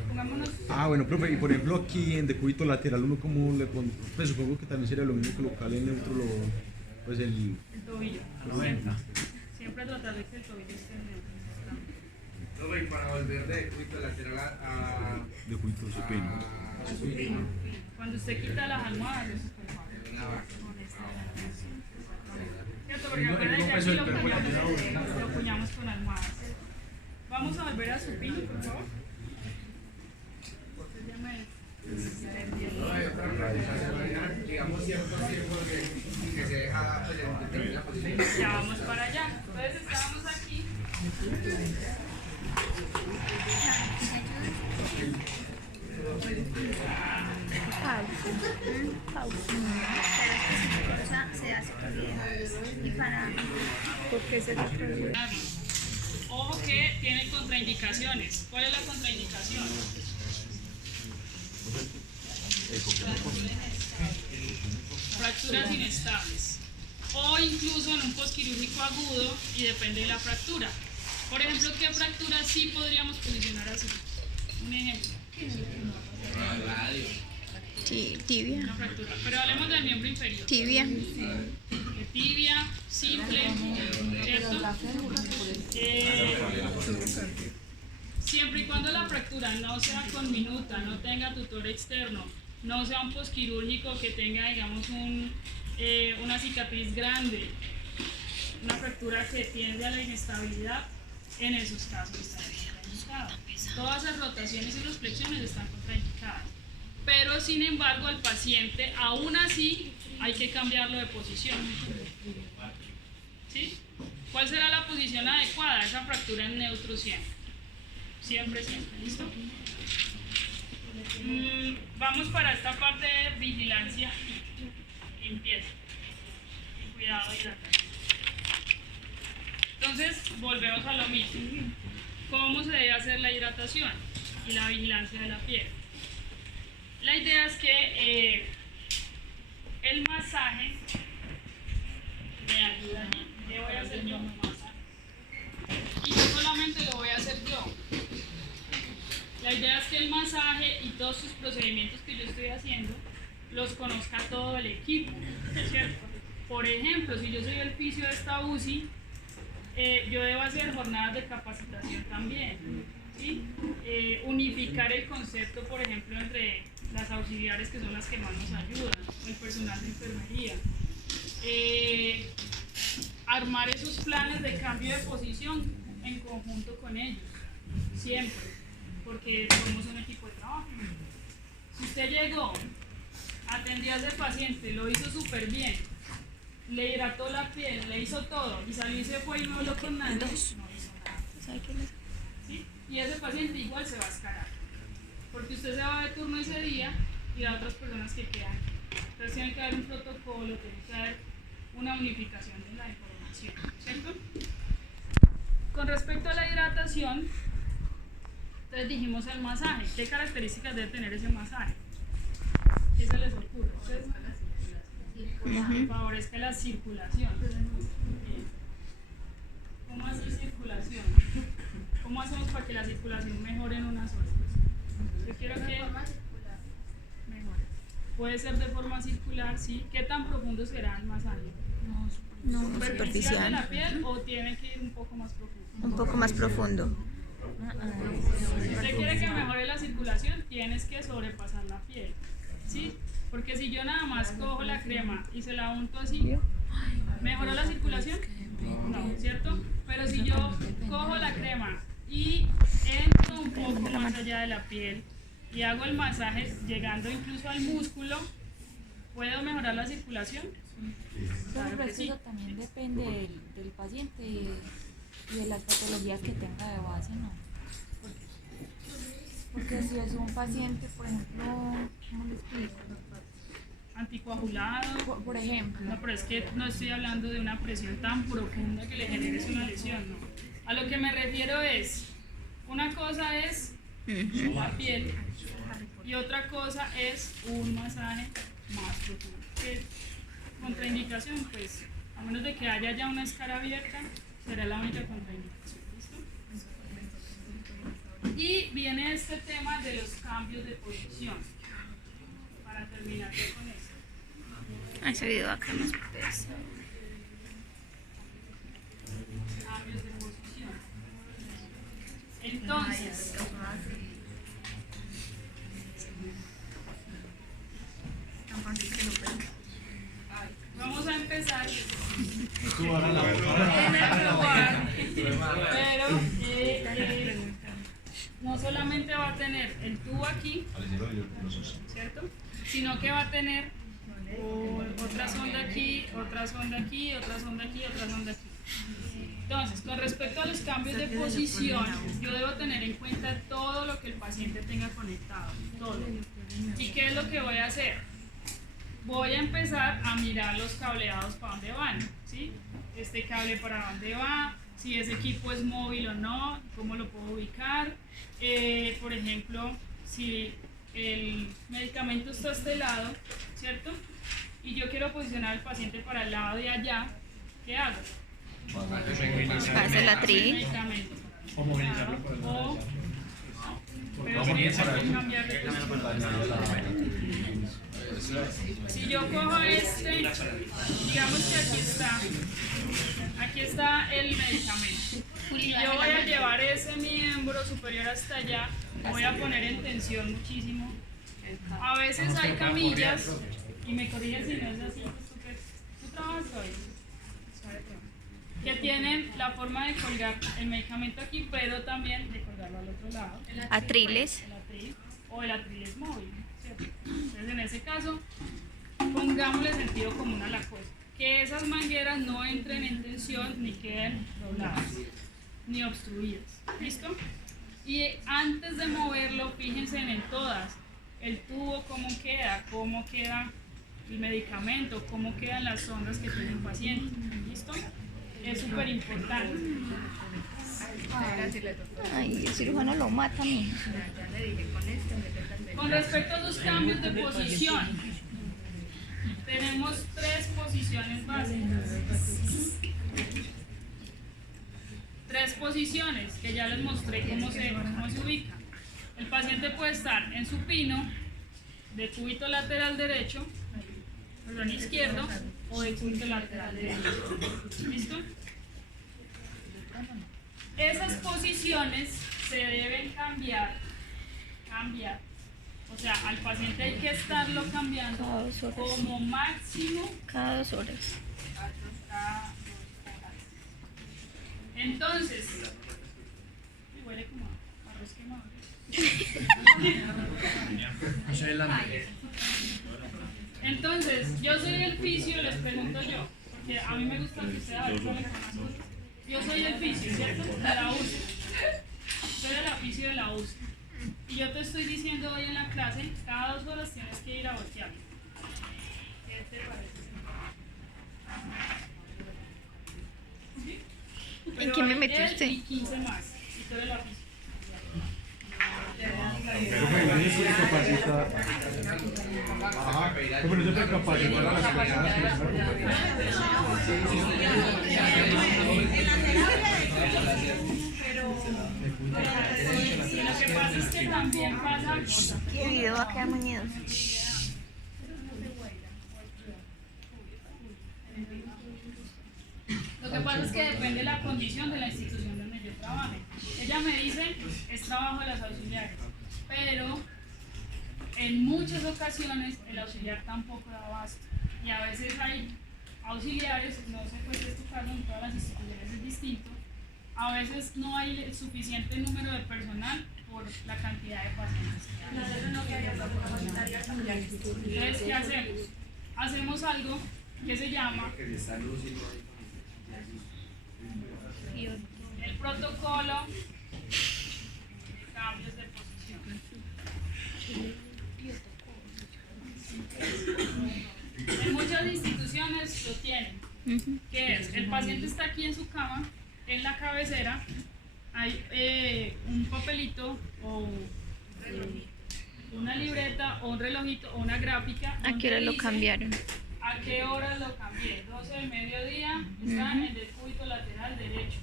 Pongámonos. bueno, profe, y por ejemplo aquí en decúbito lateral, uno como le pone, pues supongo que también sería lo mismo colocarle en neutro pues el tobillo. Siempre tratar de que el tobillo esté en neutro. Profe, y para volver de decúbito lateral a decúbito supino. Cuando usted quita las almohadas, eso es ¿cierto? Porque acuérdense que aquí lo puñamos con almohadas. Vamos a volver a supino, por favor. digamos cierto tiempo que se deja pues, en determinada posición. Ya vamos para allá. Entonces estábamos aquí. Se hace y para porque se da. Ojo que tiene contraindicaciones. ¿Cuál es la contraindicación? Fracturas inestables o incluso en un posquirúrgico agudo y depende de la fractura. Por ejemplo, ¿qué fractura sí podríamos posicionar así? Un ejemplo. tibia. Una fractura. Pero hablemos del miembro inferior. Tibia. De tibia, simple, ¿cierto? Siempre y cuando la fractura no sea conminuta, no tenga tutor externo, no sea un posquirúrgico que tenga, digamos, una cicatriz grande, una fractura que tiende a la inestabilidad, en esos casos está contraindicado. Todas las rotaciones y las flexiones están contraindicadas. Pero sin embargo, al paciente, aún así, hay que cambiarlo de posición. ¿Sí? ¿Cuál será la posición adecuada? Esa fractura en neutro siempre. Siempre, ¿listo? Vamos para esta parte de vigilancia y limpieza. Y cuidado y hidratación. Entonces, volvemos a lo mismo. ¿Cómo se debe hacer la hidratación y la vigilancia de la piel? La idea es que el masaje me ayuda allí. ¿Qué voy a hacer yo? Masaje. Y no solamente lo voy a hacer yo. La idea es que el masaje y todos sus procedimientos que yo estoy haciendo los conozca todo el equipo, ¿cierto? Por ejemplo, si yo soy el fisio de esta UCI, yo debo hacer jornadas de capacitación también, ¿sí? Unificar el concepto, por ejemplo, entre las auxiliares que son las que más nos ayudan, el personal de enfermería. armar esos planes de cambio de posición en conjunto con ellos, siempre, porque somos un equipo de trabajo. Si usted llegó, atendió a ese paciente, lo hizo súper bien, le hidrató la piel, le hizo todo y salió y se fue y no habló con nadie, no hizo nada. ¿Sí? Y ese paciente igual se va a escalar, porque usted se va de turno ese día y a otras personas que quedan. Entonces tiene que haber un protocolo, tiene que haber una unificación de la información, ¿cierto? Con respecto a la hidratación, entonces dijimos el masaje. ¿Qué características debe tener ese masaje? ¿Qué se les ocurre? Favorezca la circulación. ¿Cómo así circulación? ¿Cómo hacemos para que la circulación mejore en una zona? Yo quiero que mejore. Puede ser de forma circular, ¿sí? ¿Qué tan profundo será el masaje? No, ¿Superficial de la piel o tiene que ir un poco más profundo? un poco más profundo. Si usted quiere que mejore la circulación, tienes que sobrepasar la piel, ¿sí? Porque si yo nada más cojo la crema y se la unto así, ¿mejoró la circulación? No, ¿cierto? Pero si yo cojo la crema y entro un poco más allá de la piel y hago el masaje llegando incluso al músculo, ¿puedo mejorar la circulación? Claro, Claro que eso sí. también depende del paciente y de las patologías que tenga de base, ¿no? Porque si es un paciente, por ejemplo, ¿cómo le explico? Anticoagulado. Por ejemplo. No, pero es que no estoy hablando de una presión tan profunda que le genere una lesión, no. A lo que me refiero es, una cosa es la piel y otra cosa es un masaje más profundo. ¿Qué contraindicación? Pues, a menos de que haya ya una escara abierta, será la única contraindicación. ¿Listo? Y viene este tema de los cambios de posición. Para terminar con esto. Ese video acá más pesado. Cambios de posición. Entonces, vamos a empezar en el lugar, pero no solamente va a tener el tubo aquí, ¿cierto? Sino que va a tener otra sonda aquí, otra sonda aquí, otra sonda aquí, otra sonda aquí. Entonces, con respecto a los cambios de posición, yo debo tener en cuenta todo lo que el paciente tenga conectado, todo. ¿Y qué es lo que voy a hacer? Voy a empezar a mirar los cableados para dónde van, ¿sí? Este cable para dónde va, si ese equipo es móvil o no, cómo lo puedo ubicar. Por ejemplo, si el medicamento está a este lado, ¿cierto? Y yo quiero posicionar al paciente para el lado de allá, ¿qué hago? Hace la tri. O movilizarlo por el lado. Pero sí, hay que cambiar de posición. Si yo cojo este, digamos que aquí está el medicamento. Y yo voy a llevar ese miembro superior hasta allá, voy a poner en tensión muchísimo. A veces hay camillas, y me corrigen si no es así, tú trabajas hoy, que tienen la forma de colgar el medicamento aquí, pero también de colgarlo al otro lado. Atriles. El atril, o el atril es móvil, ¿cierto? Entonces en ese caso, pongámosle sentido común a la cosa. Que esas mangueras no entren en tensión ni queden dobladas, ni obstruidas. ¿Listo? Y antes de moverlo, fíjense en todas. El tubo, cómo queda el medicamento, cómo quedan las sondas que tiene el paciente. ¿Listo? Es súper importante. Ay, el cirujano lo mata a mí. Con respecto a los cambios de posición, tenemos 3 posiciones básicas. 3 posiciones que ya les mostré cómo se ubica. El paciente puede estar en supino, de cúbito lateral derecho, perdón, izquierdo, o de cúbito lateral derecho. ¿Listo? Esas posiciones se deben cambiar. O sea, al paciente hay que estarlo cambiando Cada 2 horas. como máximo Cada 2 horas. cada 2 horas. Entonces, y huele como a arroz quemado. Entonces, yo soy el fisio, les pregunto yo, porque a mí me gusta que ustedes hablen con las cosas. Yo soy el fisio, ¿cierto? De la UCI. Soy el fisio de la UCI. Y yo te estoy diciendo hoy en la clase, cada 2 horas tienes que ir a voltear. ¿Qué te parece? ¿En qué me metió él usted? Y 15 más. Y tú eres la fisio. Profe, yo soy capacita. Ajá, pero yo te capacito a las personas que les van Lo que pasa es que también pasa. El video va a quedar mañana. Lo que pasa es que depende de la condición de la institución donde yo trabaje. Ella me dice, es trabajo de las auxiliares, pero en muchas ocasiones el auxiliar tampoco da abasto. Y a veces hay auxiliares, no sé pues es tu caso, en todas las instituciones es distinto, a veces no hay el suficiente número de personal por la cantidad de pacientes que hay. Entonces, ¿qué hacemos? Hacemos algo que se llama el protocolo de cambios de posición. En muchas instituciones lo tienen, que es, el paciente está aquí en su cama, en la cabecera, hay un papelito o una libreta o un relojito o una gráfica. ¿A qué hora lo cambiaron? ¿A qué hora lo cambié? 12 del mediodía, está en el decúbito lateral derecho.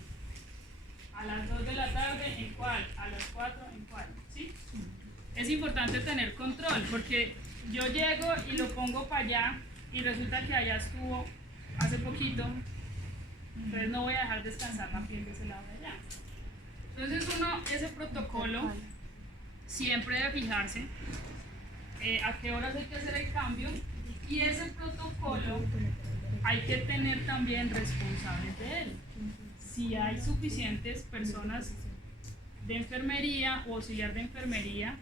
A las 2 de la tarde, ¿en cuál? A las 4, ¿en cuál? ¿Sí? Es importante tener control, porque yo llego y lo pongo para allá y resulta que allá estuvo hace poquito, entonces no voy a dejar descansar la piel de ese lado de allá. Entonces uno, ese protocolo, siempre debe fijarse a qué horas hay que hacer el cambio, y ese protocolo hay que tener también responsables de él. Si hay suficientes personas de enfermería o auxiliar de enfermería,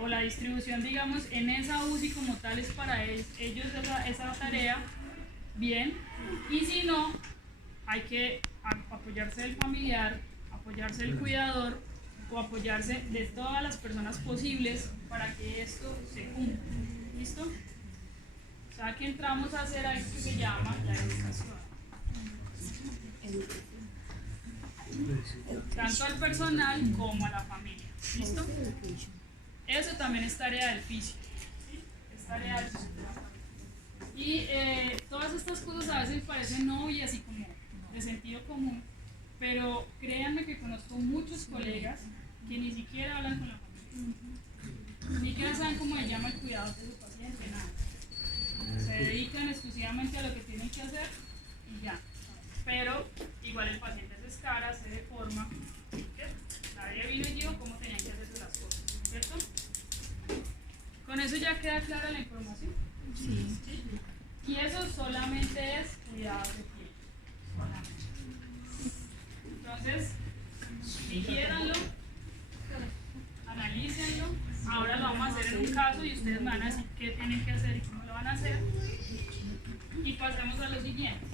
o la distribución, digamos, en esa UCI como tal es para ellos esa tarea, bien, y si no, hay que apoyarse del familiar, apoyarse del cuidador o apoyarse de todas las personas posibles para que esto se cumpla. ¿Listo? O sea que entramos a hacer algo que se llama la educación. Tanto al personal como a la familia. ¿Listo? Eso también es tarea del fisio. ¿Sí? Es tarea del fisio. Y todas estas cosas a veces parecen obvias y como de sentido común, pero créanme que conozco muchos colegas que ni siquiera hablan con la familia. Ni siquiera saben cómo se llama el cuidado de su paciente, nada. Se dedican exclusivamente a lo que tienen que hacer y ya. Pero igual el paciente se escara, se deforma. ¿Cierto? Nadie vino y dijo cómo tenían que hacerse las cosas, ¿cierto? ¿Con eso ya queda clara la información? Sí. ¿Sí? Y eso solamente es cuidado de piel. Entonces, digiéranlo, analícenlo. Ahora lo vamos a hacer en un caso y ustedes me van a decir qué tienen que hacer y cómo lo van a hacer. Y pasemos a lo siguiente.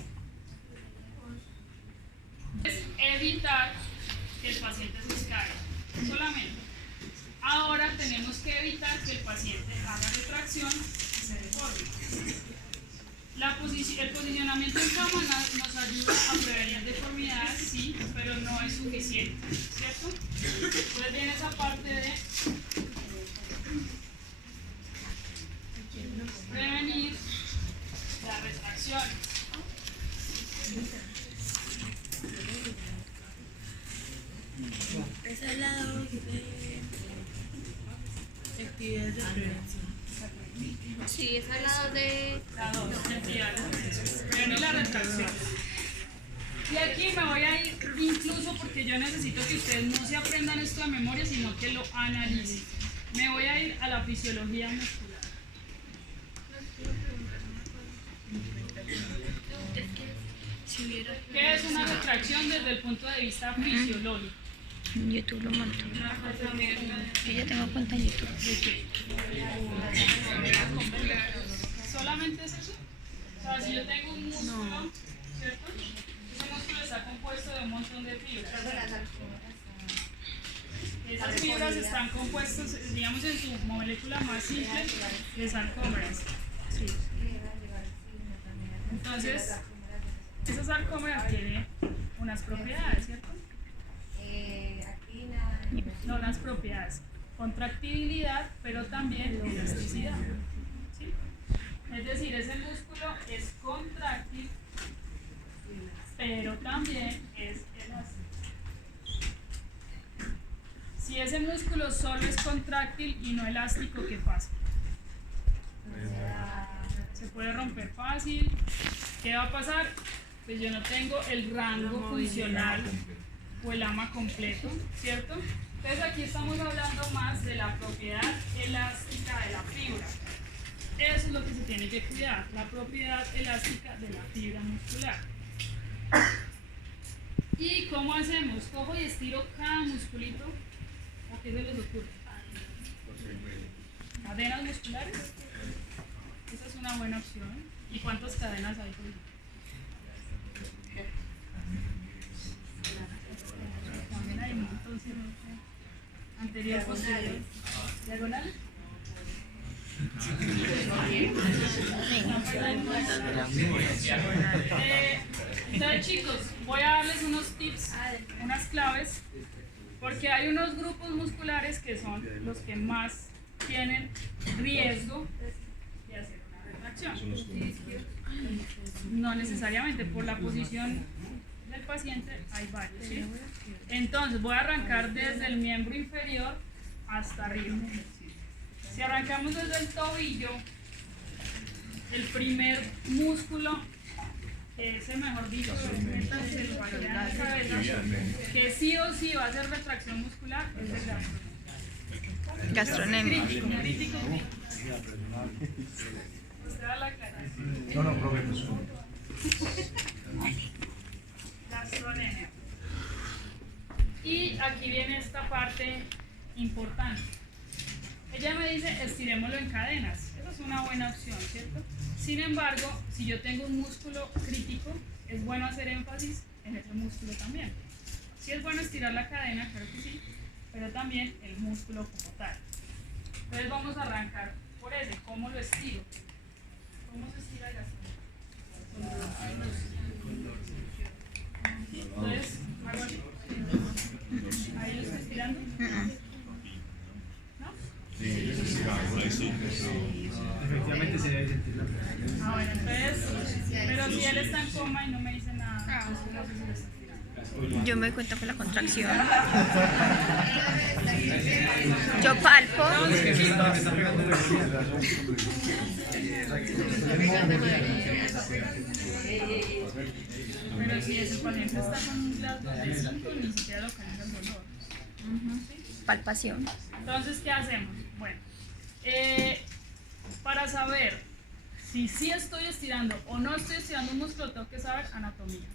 Es evitar que el paciente se escape. Solamente. Ahora tenemos que evitar que el paciente haga retracción y se deforme. El posicionamiento en cama nos ayuda a prevenir deformidades, sí, pero no es suficiente, ¿cierto? Entonces viene esa parte de prevenir la retracción. Esa es la 2 de actividades de prevención. Sí, esa es la de... La 2, prevenir la retracción. Y aquí me voy a ir incluso porque yo necesito que ustedes no se aprendan esto de memoria, sino que lo analicen. Me voy a ir a la fisiología muscular. Es que ¿Qué es una retracción desde el punto de vista fisiológico? En YouTube lo monto. Yo ya tengo cuenta en YouTube. ¿Solamente es eso? O sea, si yo tengo un músculo, ¿cierto? Ese músculo está compuesto de un montón de fibras. Esas fibras están compuestas, digamos, en su molécula más simple de sarcómeras. Sí. Entonces, esa sarcómera tiene unas propiedades, ¿cierto? No, unas propiedades. Contractibilidad, pero también elasticidad. ¿Sí? Es decir, ese músculo es contráctil, pero también es elástico. Si ese músculo solo es contráctil y no elástico, ¿qué pasa? Se puede romper fácil. ¿Qué va a pasar? Pues yo no tengo el rango funcional o el AMA completo, ¿cierto? Entonces aquí estamos hablando más de la propiedad elástica de la fibra. Eso es lo que se tiene que cuidar, la propiedad elástica de la fibra muscular. ¿Y cómo hacemos? Cojo y estiro cada musculito. ¿O qué se les ocurre? ¿Cadenas musculares? Esa es una buena opción. ¿Y cuántas cadenas hay? También hay un montón, ¿sí? Anterior, posterior. ¿Diagonal? Entonces, chicos, voy a darles unos tips, unas claves, porque hay unos grupos musculares que son los que más tienen riesgo de hacer una retracción. No necesariamente, por la posición del paciente hay varios, ¿sí? Entonces voy a arrancar desde el miembro inferior hasta arriba. Si arrancamos desde el tobillo, el primer músculo, que es el mejor dicho, que sí o sí va a hacer retracción muscular, es el Gastronemia. Crítico. Usted da la aclaración. No, profe, pues. Gastronemia. Y aquí viene esta parte importante. Ella me dice, estirémoslo en cadenas. Esa es una buena opción, ¿cierto? Sin embargo, si yo tengo un músculo crítico, es bueno hacer énfasis en ese músculo también. Sí es bueno estirar la cadena, claro que sí, pero también el músculo como tal. Entonces vamos a arrancar por ese. ¿Cómo lo estiro? ¿Cómo se estira el gastronomía? Entonces, hago así. ¿Ahí lo estoy estirando? Efectivamente se debe sentir. Bueno, entonces, pero si él está en coma y no me dice nada, pues no sé si lo está estirando. Yo me doy cuenta con la contracción. Yo palpo. Pero si ese paciente está con un grado de 5, ni siquiera localiza el dolor. ¿Sí? Palpación. Entonces, ¿qué hacemos? Bueno, para saber si sí estoy estirando o no estoy estirando un músculo, tengo que saber anatomía.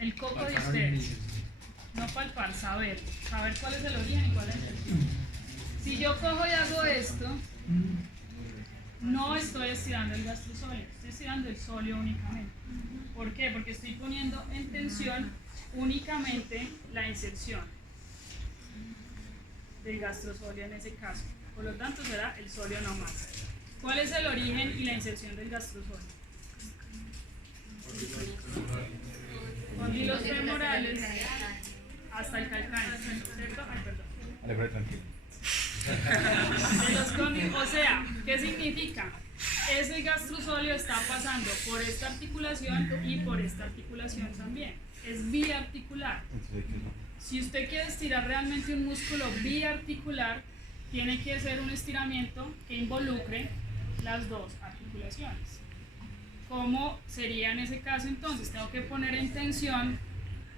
El coco de ustedes. No palpar, saber cuál es el origen y cuál es el fin. Si yo cojo y hago esto, no estoy estirando el gastrosóleo, estoy estirando el sóleo únicamente. ¿Por qué? Porque estoy poniendo en tensión únicamente la inserción del gastrosóleo en ese caso. Por lo tanto, será el sóleo no más. ¿Cuál es el origen y la inserción del gastrosóleo? Cóndilos femorales hasta el calcáneo, ¿cierto? Ay, perdón. Vale, tranquilo. De los cóndilos, o sea, ¿qué significa? Ese gastrosóleo está pasando por esta articulación y por esta articulación también. Es biarticular. Si usted quiere estirar realmente un músculo biarticular, tiene que hacer un estiramiento que involucre las dos articulaciones. ¿Cómo sería en ese caso entonces? Tengo que poner en tensión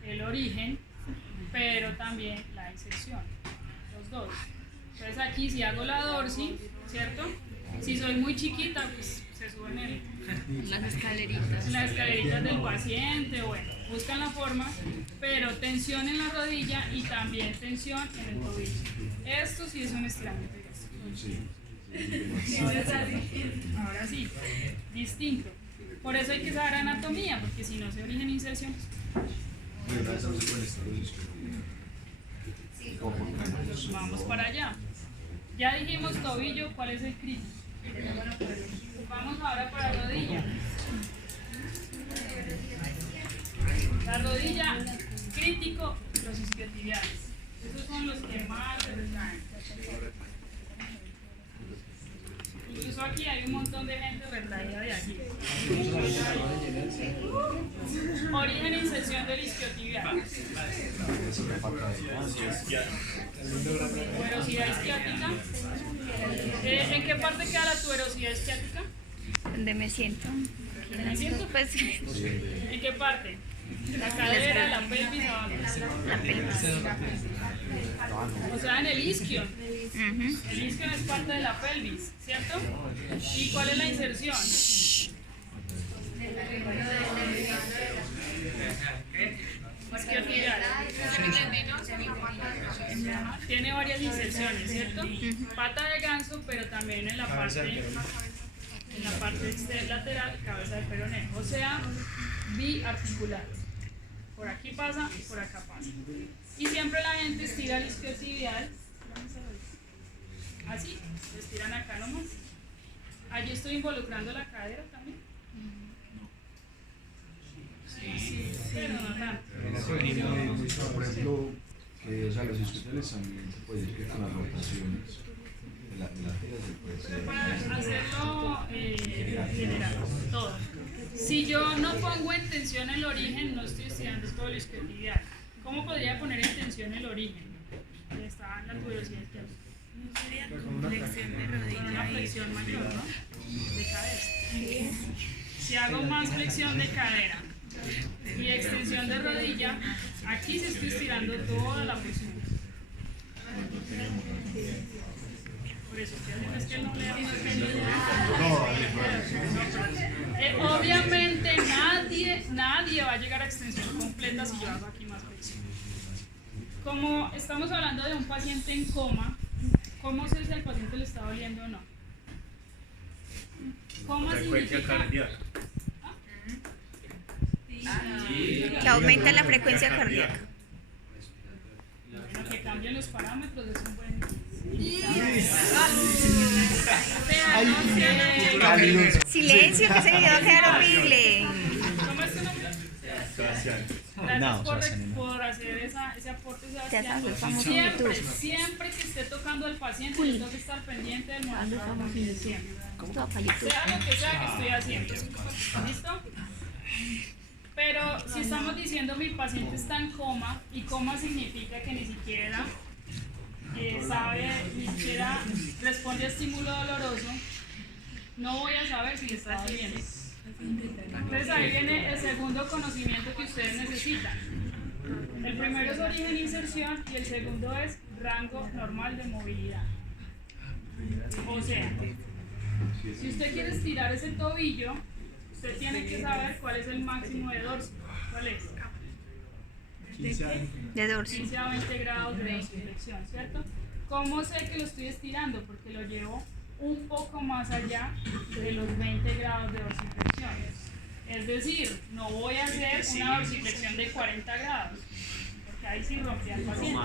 el origen, pero también la inserción, los dos. Entonces aquí si hago la dorsi, ¿cierto? Si soy muy chiquita, pues se suben Las escaleritas. las escaleritas del paciente, bueno, buscan la forma, pero tensión en la rodilla y también tensión en el tobillo. Esto sí es un estiramiento gástrico. Ahora sí, distinto. Por eso hay que saber anatomía, porque si no se origen inserción. Bueno, una vez no se pueden estar los discos. Vamos para allá. Ya dijimos tobillo, ¿cuál es el crítico? Vamos ahora para rodilla. La rodilla, crítico, los isquiotibiales. Esos son los que más se retraen. Incluso aquí hay un montón de gente retraída de aquí. Origen e inserción del isquiotibial. Tuberosidad isquiática. ¿En qué parte queda la tuberosidad isquiática? Donde me siento. ¿Me siento? Pues, ¿En qué parte? La cadera, la pelvis, abajo. la pelvis. O sea, en el isquio. El isquio es parte de la pelvis, ¿cierto? ¿Y cuál es la inserción? Isquiotibial. Tiene varias inserciones, ¿cierto? Pata de ganso, pero también en la parte lateral, cabeza de peroneo. O sea, biarticular. Por aquí pasa y por acá pasa. Y siempre la gente estira el isquiotibial. Así, lo estiran acá nomás. Allí estoy involucrando la cadera también. Sí, pero no tanto. Por ejemplo, o sea, los isquiotibiales también se puede decir que con las rotaciones de la tela se puede hacer. Para hacerlo general, todo. Si yo no pongo en tensión el origen, no estoy estirando todo el isquiotibial. ¿Cómo podría poner en tensión el origen? Está en la tuberosidad isquiática. Con una flexión mayor, ¿no? De cadera. Si hago más flexión de cadera y extensión de rodilla, aquí se estoy estirando toda la flexión. Por eso es que no le hago obviamente nadie va a llegar a extensión completa si yo hago aquí más flexión. Como estamos hablando de un paciente en coma, ¿cómo sé si al paciente le está doliendo o no? Coma significa Que aumenta la frecuencia cardíaca. bueno, que cambien los parámetros, es un buen. Silencio, que ese video va a quedar horrible. ¿Cómo es tu nombre? Gracias por hacer ese aporte, Sebastián. Siempre que esté tocando al paciente, yo tengo que estar pendiente del monitoreo. Sea lo que sea que estoy haciendo. ¿Listo? Pero si estamos diciendo mi paciente está en coma, y coma significa que ni siquiera ni siquiera responde a estímulo doloroso, no voy a saber si le está sirviendo. Entonces ahí viene el segundo conocimiento que ustedes necesitan. El primero es origen e inserción y el segundo es rango normal de movilidad. O sea, si usted quiere estirar ese tobillo, usted tiene que saber cuál es el máximo de dorso. ¿Cuál es? De dorso. 15 a 20 grados de dorsiflexión, ¿cierto? ¿Cómo sé que lo estoy estirando? Porque lo llevo un poco más allá de los 20 grados de dorsiflexión. Es decir, no voy a hacer una dorsiflexión de 40 grados, porque ahí sí rompí al paciente.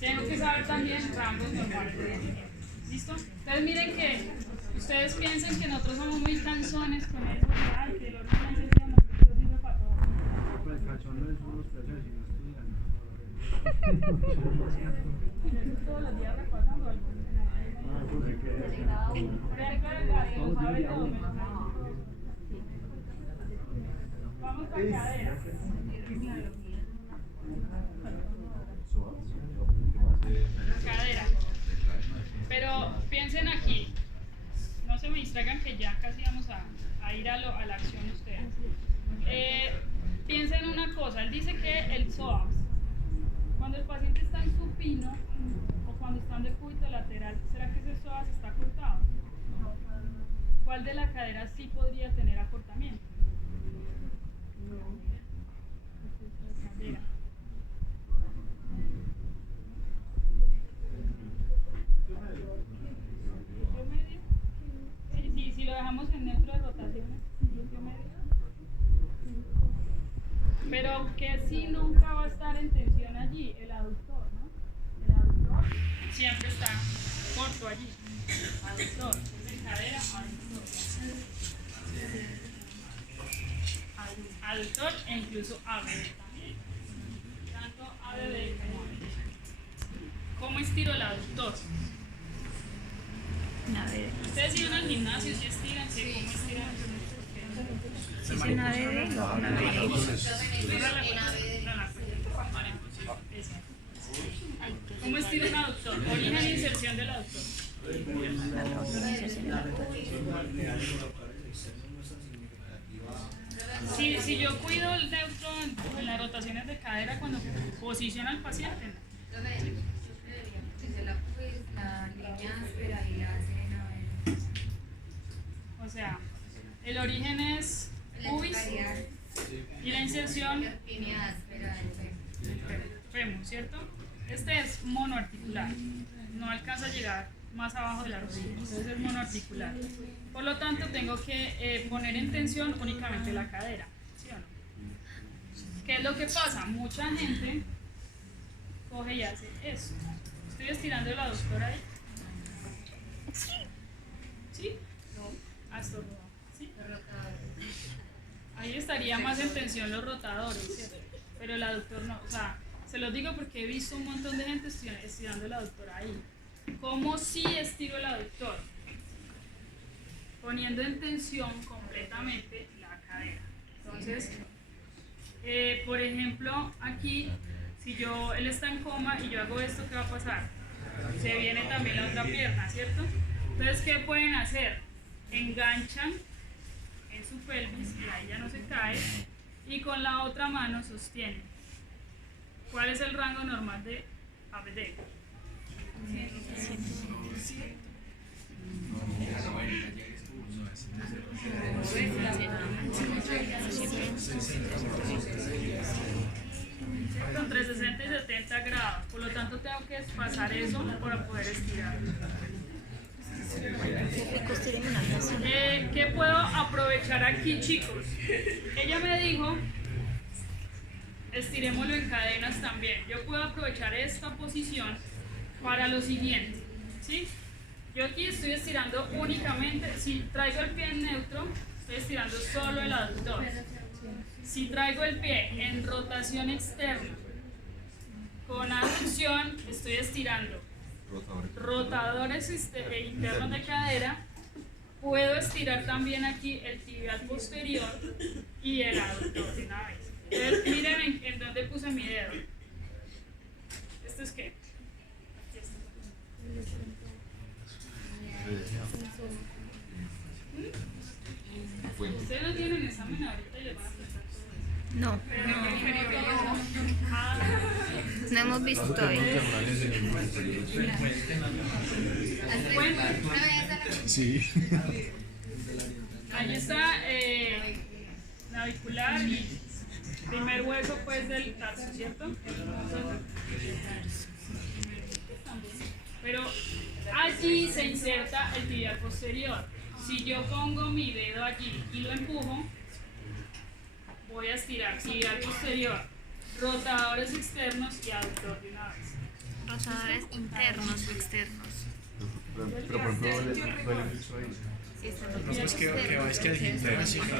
Tengo que saber también rangos normales de movimiento. ¿Listo? Entonces miren que ustedes piensen que nosotros somos muy cansones con eso, que el origen es el no sirve para todo. El calzón no es unos placeres, sino estudiando. Todos los días repasando algo. Vamos con cadera. Cadera. Pero piensen aquí. No se me distraigan que ya casi vamos a ir a la acción ustedes. Piensen una cosa. Él dice que el psoas, cuando el paciente está en supino, supino o cuando está en decúbito lateral, ¿será que ese psoas está cortado? ¿Cuál de la cadera sí podría tener acortamiento? La cadera. ¿Glúteo medio? Sí, si lo dejamos en neutro de rotaciones, glúteo medio. Pero que sí nunca va a estar en tensión allí, el aductor, ¿no? El aductor siempre está corto allí. Aductor, de cadera, aductor. Aductor e incluso ABD también. Tanto ABD como ABD. ¿Cómo estiro el aductor? A ver, Ustedes iban al gimnasio, si estiran, ¿sí? ¿Cómo estiran? si es una bebé, no, una bebé. ¿Cómo estira un aductor? Origen e inserción del aductor. Si yo cuido el neutro en las rotaciones de cadera cuando posiciona al paciente, ¿no? La línea áspera y la serena. O sea, el origen es pubis y la inserción Línea áspera del fémur, ¿cierto? Este es monoarticular, no alcanza a llegar más abajo de la rodilla, entonces es monoarticular. Por lo tanto, tengo que poner en tensión únicamente la cadera, ¿sí o no? ¿Qué es lo que pasa? Mucha gente coge y hace eso. Estoy estirando el aductor ahí. ¿Sí? No. Hasta ¿sí? Ahí estaría más en tensión los rotadores, ¿cierto? Pero el aductor no. O sea, se los digo porque he visto un montón de gente estirando el aductor ahí. ¿Cómo sí estiro el aductor? Poniendo en tensión completamente la cadera. Entonces, por ejemplo, aquí, si él está en coma y yo hago esto, ¿qué va a pasar? Se viene también la otra pierna, ¿cierto? Entonces, ¿qué pueden hacer? Enganchan en su pelvis y ahí ya no se cae y con la otra mano sostienen. ¿Cuál es el rango normal de ABD? Con 360 y 70 grados, por lo tanto tengo que pasar eso para poder estirar. ¿Qué puedo aprovechar aquí, chicos? Ella me dijo, estirémoslo en cadenas también. Yo puedo aprovechar esta posición para lo siguiente, ¿sí? Yo aquí estoy estirando únicamente, si traigo el pie en neutro, estoy estirando solo el aductor. Si traigo el pie en rotación externa, con aducción, estoy estirando rotadores internos de cadera. Puedo estirar también aquí el tibial posterior y el aductor de una vez. Entonces, miren en dónde puse mi dedo. ¿Esto es qué? Aquí está. Ustedes no tienen examen ahorita y les van a prestar todo. No, no hemos visto todavía. Sí. Ahí está navicular y primer hueso pues del tarso, ¿cierto? Pero allí se inserta el tibial posterior. Si yo pongo mi dedo allí y lo empujo, voy a estirar tibial posterior, rotadores externos y aductor de una vez. Rosadores internos o externos. Pero por ejemplo, duele mucho ahí. Sí, están No, los pues que vais que al gimnasio, que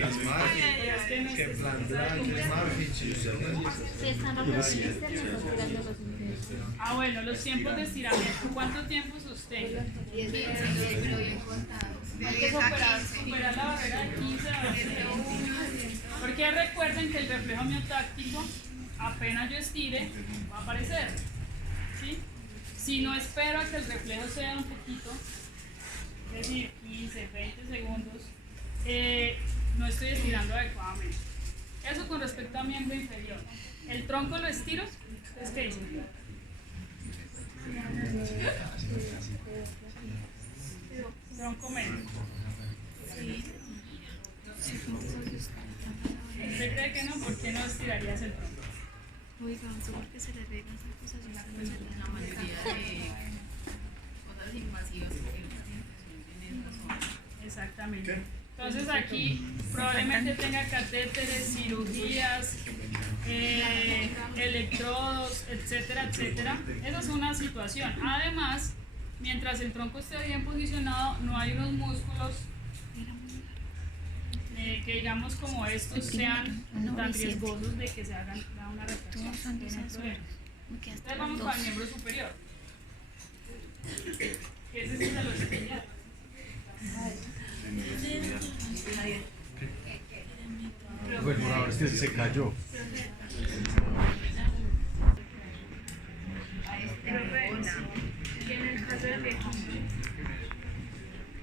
es margen, que en plan que es margen, sí. Si están rotadores externos o tirando los internos. Ah, bueno, los tiempos de estiramiento. ¿Cuánto tiempo sostengo? 10 días, pero bien contados. Hay que superar la barrera de 15 a 20 segundos. Porque recuerden que el reflejo miotáctico, apenas yo estire, va a aparecer. ¿Sí? Si no espero a que el reflejo sea un poquito, es decir, 15, 20 segundos, no estoy estirando adecuadamente. Eso con respecto a miembro inferior. El tronco lo estiro, ¿ustedes qué dicen? Tronco medio. ¿Usted cree que no? ¿Por qué no estirarías el tronco? Oiga, porque se le regan esas cosas y La mayoría de cosas invasivas que el paciente son. Exactamente. Entonces aquí probablemente tenga catéteres, cirugías, electrodos, etcétera, etcétera. Esa es una situación. Además, mientras el tronco esté bien posicionado, no hay unos músculos que digamos como estos sean tan riesgosos de que se hagan una retracción. Entonces vamos para el miembro superior. Que ese sí se lo enseña. Bueno, ahora es que se cayó.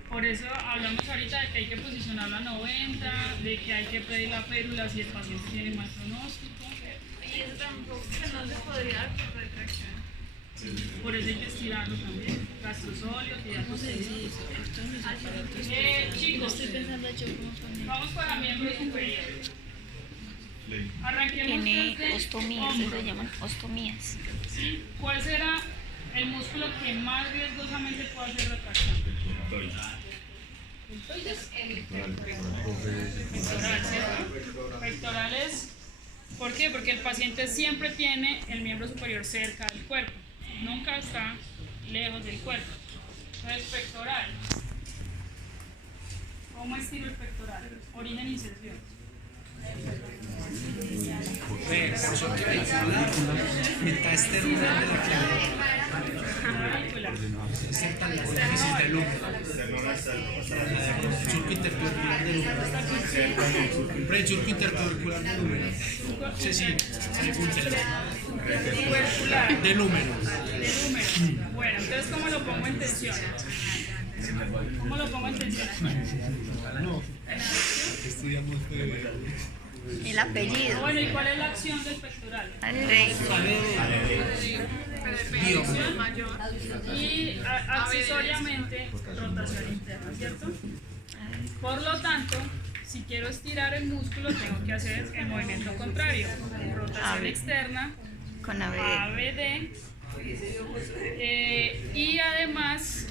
Por eso hablamos ahorita de que hay que posicionarlo a 90, de que hay que pedir la férula si el paciente tiene mal pronóstico. Y eso tampoco que no se podría dar por retracción. Por eso hay que estirarlo también. Gastrosóleos y diapositivo. Chicos, vamos para miembro superior. Arranquemos Tiene desde ostomías, hombro. se llaman ostomías. ¿Sí? ¿Cuál será el músculo que más riesgosamente puede hacer retracción? Pectoral, ¿cierto? Pectorales. ¿Por qué? Porque el paciente siempre tiene el miembro superior cerca del cuerpo, nunca está lejos del cuerpo. Entonces, pectoral. ¿Cómo estiro el pectoral? Origen e inserción. Mitad externa de la clavícula. Inserta la hipófisis del húmero. Surco intertubercular del húmero. Pre-surco intertubercular del húmero. Sí, sí, Tubercular. del húmero. Del húmero. Bueno, entonces, ¿cómo lo pongo en tensión? ¿Cómo lo pongo en tensión? No, estudiamos El apellido. Bueno, ¿y cuál es la acción del pectoral? Al rey. Flexión mayor y accesoriamente rotación interna, ¿cierto? Por lo tanto, si quiero estirar el músculo, tengo que hacer el movimiento contrario. Rotación externa, Con ABD. ABD, y además,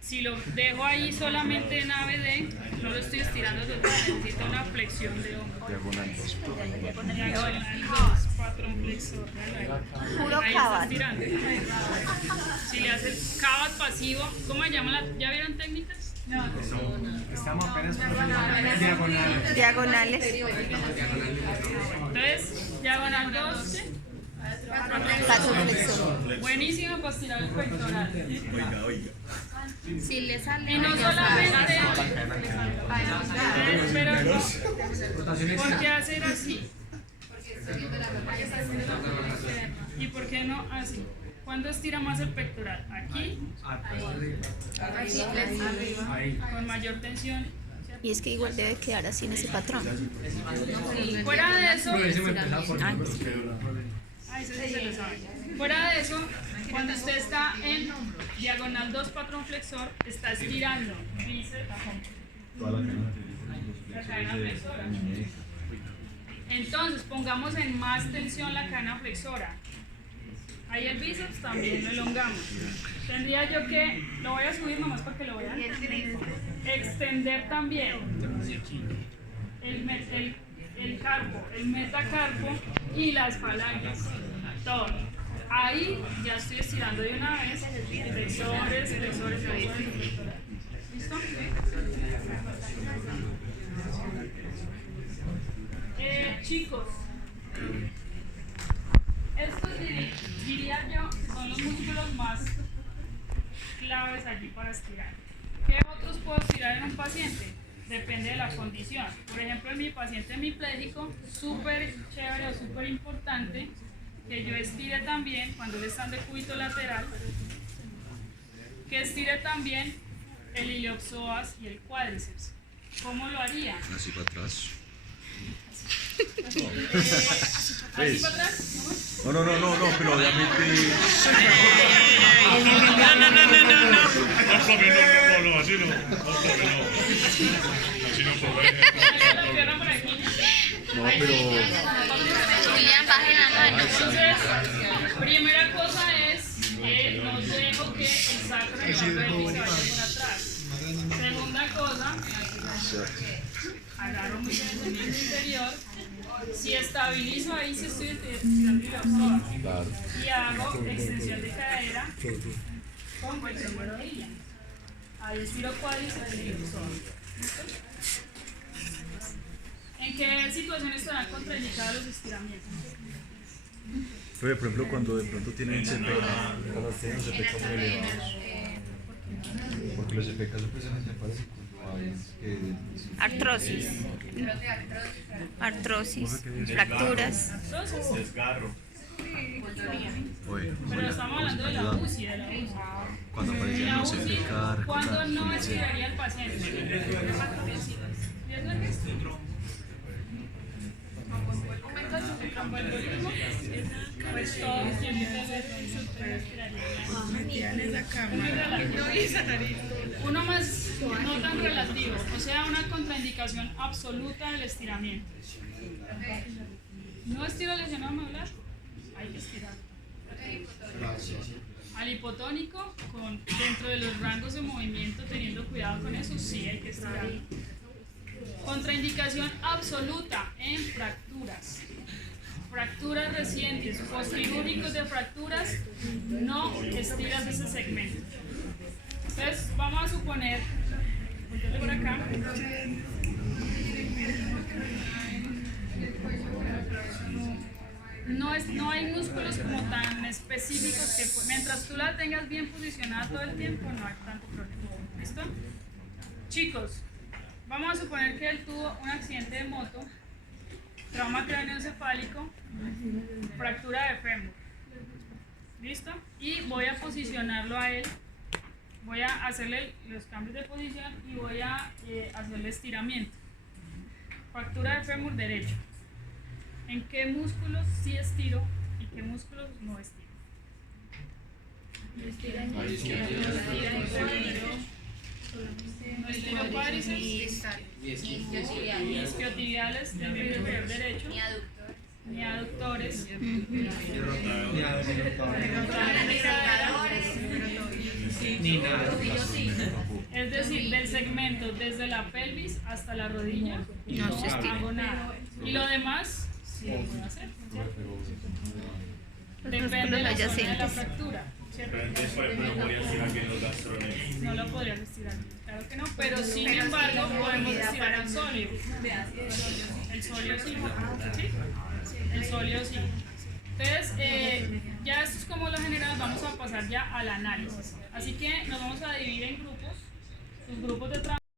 si lo dejo ahí solamente en ABD, no lo estoy estirando totalmente, necesito una flexión de hombro. Diagonal 2, patrón flexor. Puro Ahí está cabat. estirando. Si le hace el cabat pasivo, ¿cómo se llama la? ¿Ya vieron técnicas? No. Estamos apenas diagonal. Diagonales. Entonces, diagonal 2, ¿qué? Patrón flexor. Buenísimo para estirar el pectoral. Si le sale. Y no solamente, pero no, ¿por qué hacer así? ¿Y por qué no así? ¿Cuándo estira más el pectoral? ¿Aquí? Con mayor tensión. Y es que igual debe quedar así en ese patrón. Fuera de eso, eso sí se lo sabe. Fuera de eso, cuando usted está en diagonal 2 patrón flexor, está estirando bíceps, la cadena flexora. Entonces, pongamos en más tensión la cadena flexora. Ahí el bíceps también lo elongamos. Tendría yo que, lo voy a subir nomás para que lo vean. Extender también el carpo, el metacarpo y las falanges. Todo. Ahí ya estoy estirando de una vez. Flexores, flexores, flexores. ¿Listo? Chicos, estos diría yo que son los músculos más claves allí para estirar. ¿Qué otros puedo estirar en un paciente? Depende de la condición. Por ejemplo, en mi paciente hemipléjico, súper chévere o súper importante que yo estire también, cuando él está en decúbito lateral, que estire también el iliopsoas y el cuádriceps. ¿Cómo lo haría? Así para atrás. ¿Así para atrás? No, pero obviamente. No, así no. Así no, por No, pero. Julián, baje la mano. Entonces, primera cosa es que no dejo que el sacro de la pelvis se vaya por atrás. Segunda cosa, agarro muy bien el miembro inferior. Si estabilizo ahí, si estoy estirando el abdomen. Claro. Y hago extensión de cadera con el tronco de rodilla. Ahí estiro cuádriceps y abdomen. ¿Listo? ¿En qué situación estarán contraindicados los estiramientos? Pero, por ejemplo, cuando de pronto tienen CPK. Cuando tienen CPK muy elevados. Porque los CPK precisamente aparecen cuando hay Artrosis. Artrosis. Fracturas. Desgarro. Oye, Pero estamos hablando de la UCI, de la UCI. cuando aparecen La los UCI, CPK, ¿cuándo no estiraría el paciente? Pues todo tiene que ser uno más no tan relativo, o sea, una contraindicación absoluta del estiramiento. No estiro lesionado medular, hay que estirar. Al hipotónico, dentro de los rangos de movimiento, teniendo cuidado con eso, sí hay que estirar. Contraindicación absoluta en fracturas. Fracturas recientes, postquirúrgicos de fracturas, no estiras ese segmento. Entonces, vamos a suponer, voltearle por acá. No hay músculos como tan específicos que mientras tú la tengas bien posicionada todo el tiempo, no hay tanto problema. ¿Listo? Chicos, vamos a suponer que él tuvo un accidente de moto, trauma craneoencefálico, fractura de fémur. ¿Listo? Y voy a posicionarlo a él, voy a hacerle los cambios de posición y voy a hacerle estiramiento. Fractura de fémur derecho. ¿En qué músculos sí estiro y qué músculos no estiro? No estiro cuádriceps, isquiotibiales del miembro inferior derecho, ni aductores, Ni nada. es decir, del segmento desde la pelvis hasta la rodilla, no hago nada. Y lo demás, sí lo puedo hacer. Depende de la zona de la fractura. ¿Cierto? No lo podrías estirar, claro que no, pero sin embargo podemos estirar el sóleo. El sóleo sí, ¿sí? El sóleo sí. Entonces, ya esto es como lo general, vamos a pasar ya al análisis. Así que nos vamos a dividir en grupos, sus grupos de trabajo.